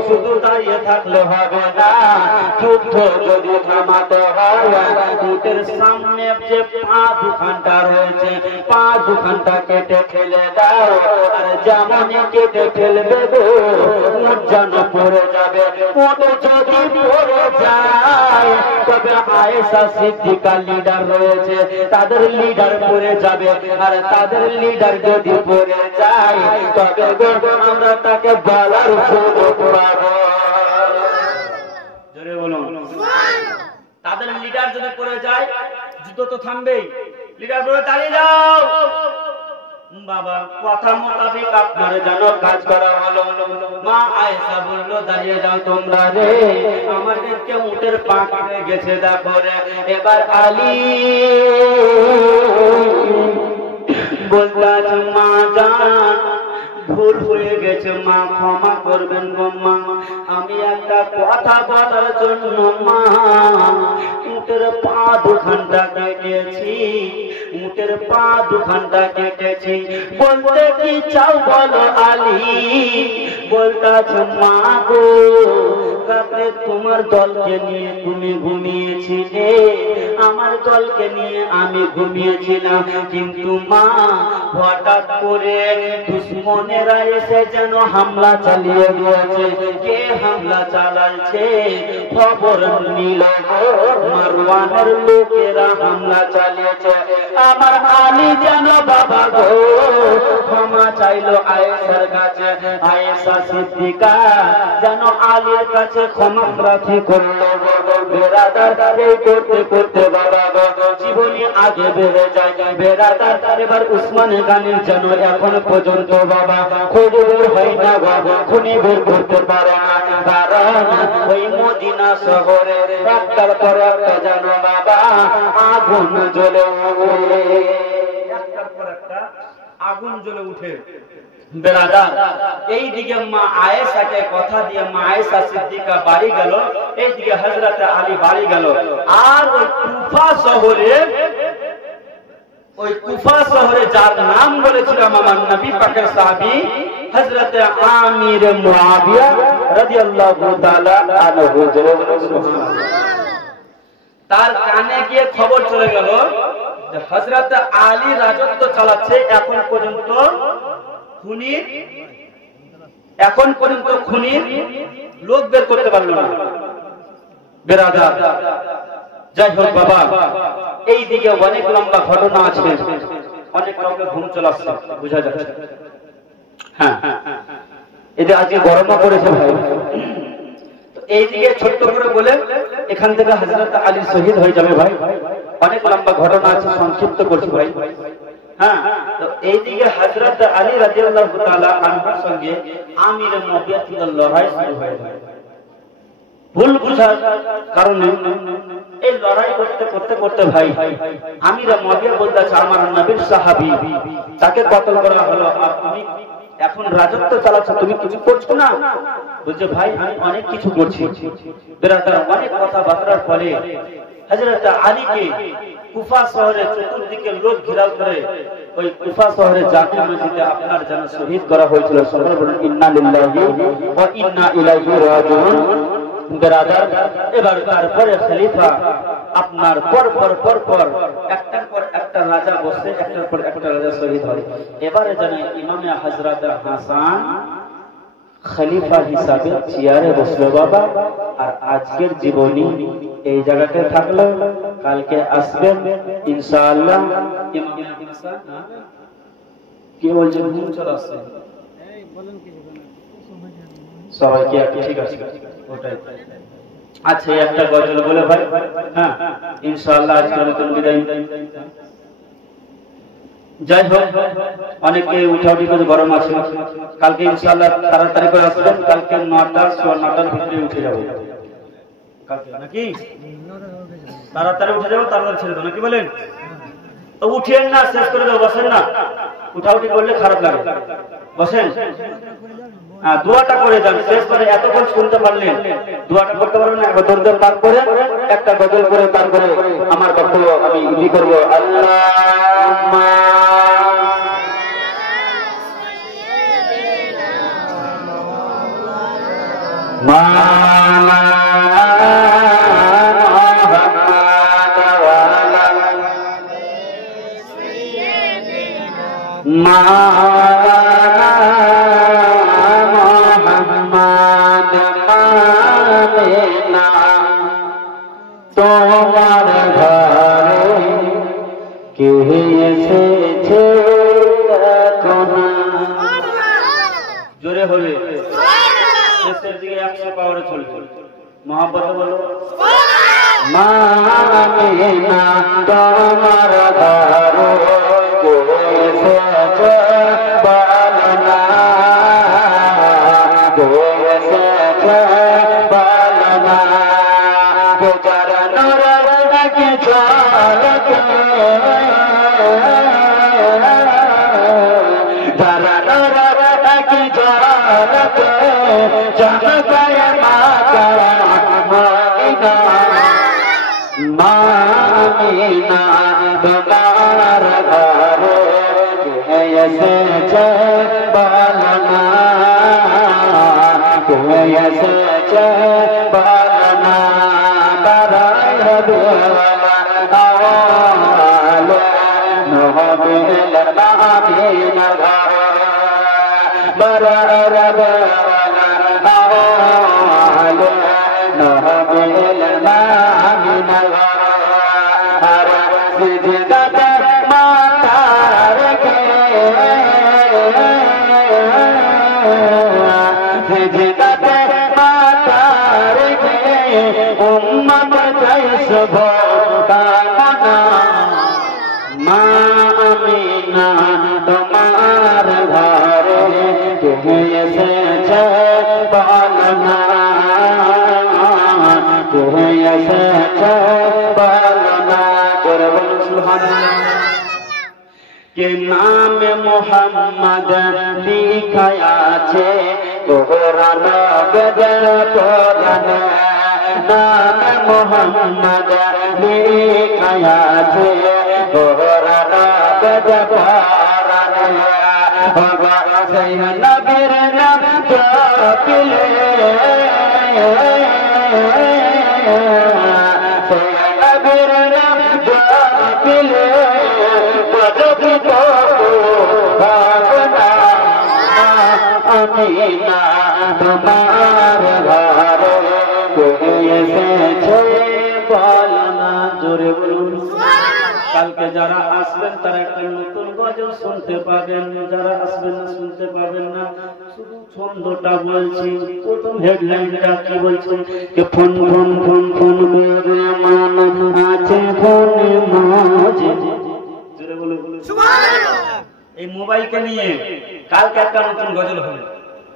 শুধু দাঁড়িয়ে থাকলে হবে না, যুদ্ধ যদি থামাতে হয় উটের সামনে যে পা দুখানটা রয়েছে, পা দুখানটা কেটে ফেলে দাও, আর যেমনই কেটে ফেলবে গো উট যেন পড়ে যাবে। উট যদি পড়ে যায় তবে আয়েশা সিদ্দিকা লিডার রয়েছে, তাদের লিডার পড়ে যাবে, আর তাদের লিডার যদি পড়ে যায় তবে আমরা তাকে বলার সুযোগ পাবো। জোরে বলুন, তাদের লিডার যদি পড়ে যায় যুদ্ধ তো থামবেই, লিডার বলে দাঁড়িয়ে যাও। বাবা কথা মোতাবেক আপনার যেন কাজ করা হলো। মা আয়েশা বলল, দাঁড়িয়ে যাও তোমরা রে, আমাদেরকে উটের পা কেটে গেছে দেখো রে। এবার আলী বলতে মা জান ভুল হয়ে গেছে মা, ক্ষমা করবেন গো মা, আমি একটা কথা বলার জন্য মা উটের পা দুখানটা কেটেছি, উটের পা দুখানটা কেটেছি। বলতে কি চাও বলো আলী? বলতে মা গো রাতে তোমার দলকে নিয়ে তুমি ঘুমিয়েছিলে, আমার দলকে নিয়ে আমি ঘুমিয়েছিলাম, কিন্তু মা হঠাৎ করে দুশ্মনেরা এসে যেন হামলা চালিয়ে দিয়েছে। কে হামলা চালাচ্ছে খবর নিল, মারওয়ানের লোকেরা হামলা চালিয়েছে। আমার আলী যেন বাবা গো ক্ষমা চাইলো আয়েশার কাছে, আয়েশা সিদ্দিকা যেন আলীর কাছে ক্ষমা প্রার্থী করলো। বেরাদার এই করতে করতে বাবা গো জীবনী আগে বেড়ে যায়। বেরাদার এবার উসমান গানির যেন এখন পর্যন্ত বাবা খুঁজে বের হয় না, বাবা খুনি বের করতে পারে না, কারণ ওই মদিনা শহরে একটার পর একটা যেন বাবা আগুন জ্বলে ওঠে, একটার পর একটা আগুন জ্বলে উঠে। বেরাদার এইদিকে মা আয়েশাকে কথা দিয়ে মা আয়েশা সিদ্দিকা বাড়ি গেল, এইদিকে হযরত আলী বাড়ি গেল। আর ওই কুফা শহরে যার নাম বলেছিল আমার নবী পাকের সাহাবী হযরত আমির মুআবিয়া রাদিয়াল্লাহু তাআলা আনহু, তার কানে গিয়ে খবর চলে গেল যে হযরত আলী রাজত্ব চালাচ্ছে। এখন পর্যন্ত খুনির লোক বের করতে পারল না। বেরাদার যাই হোক বাবা, এই দিকে অনেক লম্বা ঘটনা আছে, অনেক কাউকে ঘুম চলে আসছে, বুঝা যাচ্ছে। হ্যাঁ, এদের আজকে গরমও করেছে ভাই। এইদিকে ছোট্ট করে বলে এখান থেকে হযরত আলী শহীদ হয়ে যাবে ভাই। অনেক লম্বা ঘটনা আছে, সংক্ষিপ্ত করছি ভাই। হ্যাঁ, তো এইদিকে হযরত আলী রাদিয়াল্লাহু তাআলা আনহুর সঙ্গে আমির মুআবিয়ার লড়াই শুরু হয়ে যায়। ভুল বুঝার কারণে এই লড়াই করতে করতে করতে ভাই আমির মুআবিয়া বলতেছে আমার নবীর সাহাবী তাকে কতল করা হলো, আর তুমি এখন রাজত্ব চালাচ্ছ, তুমি কিছু করছো না? বলছে ভাই আমি অনেক কিছু করছি। বেরাদার অনেক কথাবার্তার ফলে হযরত আলীকে কুফা শহরে চতুর্দিকে লোক ঘেরাও করে ওই কুফা শহরে জামে মসজিদে আপনার যেন শহীদ করা হয়েছিল। সকলে বলুন ইন্না লিল্লাহি ওয়া ইন্না ইলাইহি রাজিউন। বেরাদার এবার তারপরে খলিফা আপনার পর একটার পর একটা রাজা বসে, একটার পর একটা রাজা শহীদ হয়। এবারে যেন ইমামে হযরত হাসান খলিফা হিসাবে চেয়ারে বসলো বাবা। আর আজকের জীবনী এই জায়গাতে থাকলো, কালকে আসবেন ইনশাআল্লাহ। কি বলছেন? ঘুম চলে আসছে সবাইকে? ঠিক আছে, ওটাই। আচ্ছা একটা গজল বলে ভাই। হ্যাঁ ইনশাআল্লাহ আজকের মতন বিদায়। যাই হোক অনেকে উঠাউঠি করে গরম আছে, কালকে ইনশাআল্লাহ তাড়াতাড়ি করে আসবেন। কালকে 9টার ভিতরে উঠে যাবো নাকি? তাড়াতাড়ি উঠে যাবো, তাড়াতাড়ি ছেড়ে দেবো নাকি বলেন? তো উঠিয়েন না, শেষ করে দেবো, বসেন না। উঠাউঠি করলে খারাপ লাগে, বসেন। হ্যাঁ দোয়াটা করে যান, শেষ করে এতক্ষণ শুনতে পারলেন, দোয়াটা করতে পারবেন না? একবার দরজা পার করে একটা গজল করে তারপরে আমার বক্তব্য আমি ই করবো। আল্লাহুম্মা মাওলানা মোহাম্মদ মামেনা তোমার ঘরে কে এসেছে এখন। জোরে হবে, শেষের দিকে 100 পাওয়ারে চলছে। মহব্বত বলো মামেনা তোমার ঘরে মামিনা তোমার ঘরে কে এসেছে বলনা, কে এসেছে এসেছে বলনা বারাই হবিওয়ালা আওয়ালে নহবিল মামিনা বারাই হবিওয়ালা আওয়ালে নহবিল মামিনা আর সিজদাতে মাথা রেখে সিজদাতে মাথা রেখে উম্মত জয়সব কামনা মা আমিনা তোমার ঘরে কে এসেছে বলনা কে এসেছে বলনা করে বলুন সুবহানাল্লাহ के नाम मोहम्मद लिखा আছে কোরআন কোরআন नाम मोहम्मद लिखा আছে কোরআন কোরআন বাবা সেই নবীর নাম জপিলে সেই নবীর নাম জপিলে আমিনা তোমার ঘরে কে এসেছে বলনা জোরে বলুন কালকে যারা আসবেন তারা একটা নতুন গজল শুনতে পাবেন যারা আসবেন না শুনতে পাবেন না শুধু ছন্দটা বলছি প্রথম হেডলাইনটা কি বলছি যে ফোন ফোন ফোন ফোন করে মান আছে ফোনে মাঝে জোরে বলুন সুবহানাল্লাহ এই মোবাইলকে নিয়ে কালকে একটা নতুন গজল হবে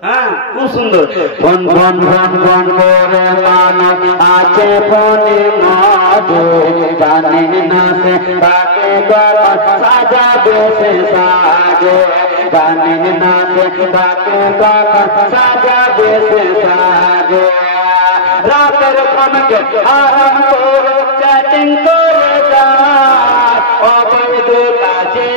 হ্যাঁ খুব সুন্দর ফোন ফোন ফোন ফোন করে মান আছে ফোনে মাঝে জানে না সে তাকে গলা সাজাবে সে সাজে জানে না সে তাকে গলা সাজাবে সে সাজে রাতের ঘুমকে আরাম করে চ্যাটিং করে যায় অবৈধ কাজে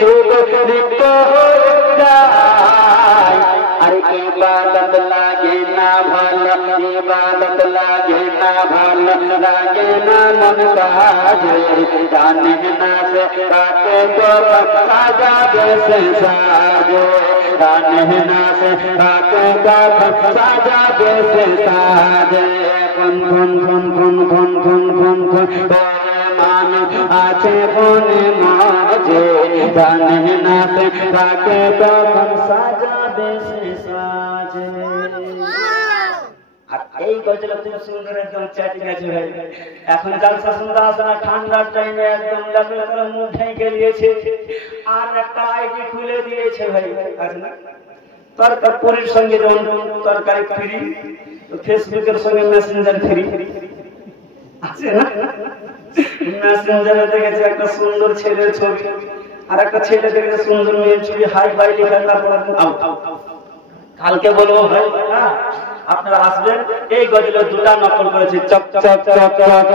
যুগ লিপ্ত হয়ে যায় আর ইবাদত লাগে না ভালো ইবাদত লাগে না ভালো লাগে না মন কাজে জানে না সে কাকে গলা সাজাবে সে সাজে জানে না সে কাকে গলা সাজাবে সে সাজে phone phone phone phone phone phone phone phone করে মান আছে ফোনে মাঝে জানে না সে কাকে গলা সাজাবে সে সাজে আর এই গজল খুব সুন্দর একদম চ্যাটিং আছে ভাই এখন জালসা শুনতে আসে না ঠান্ডার টাইমে একদম লেভেল করে মুখ ঢেকে দিয়েছে আর একটা আইডি খুলে দিয়েছে ভাই আছে না তরকারির সঙ্গে যেমন তরকারি ফ্রি ফেসবুকের সঙ্গে মেসেঞ্জার ফ্রি আছে না মেসেঞ্জারে দেখেছে একটা সুন্দর ছেলের ছবি আর একটা ছেলে দেখেছে সুন্দর মেয়ের ছবি হাই ফাই লেখা তারপর কালকে বলবো ভাই আপনারা আসবেন এই গজলের দুটা নকল করেছি চক চক চক চক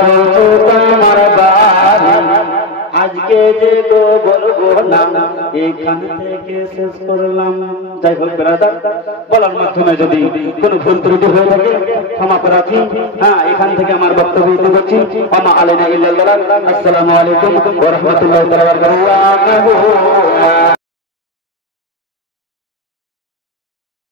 তোমার বাড়ি আজকে যে গো বলবো না এখান থেকে শেষ করলাম যাই হোক ব্রাদার বলার মাধ্যমে যদি কোনো ভুল ত্রুটি হয়ে থাকে ক্ষমা প্রার্থী হ্যাঁ এখান থেকে আমার বক্তব্য দিতে করছি আমা আলাইনা ইল্লাল্লাহ আসসালামু আলাইকুম ওয়া রাহমাতুল্লাহি ওয়া বারাকাতুহু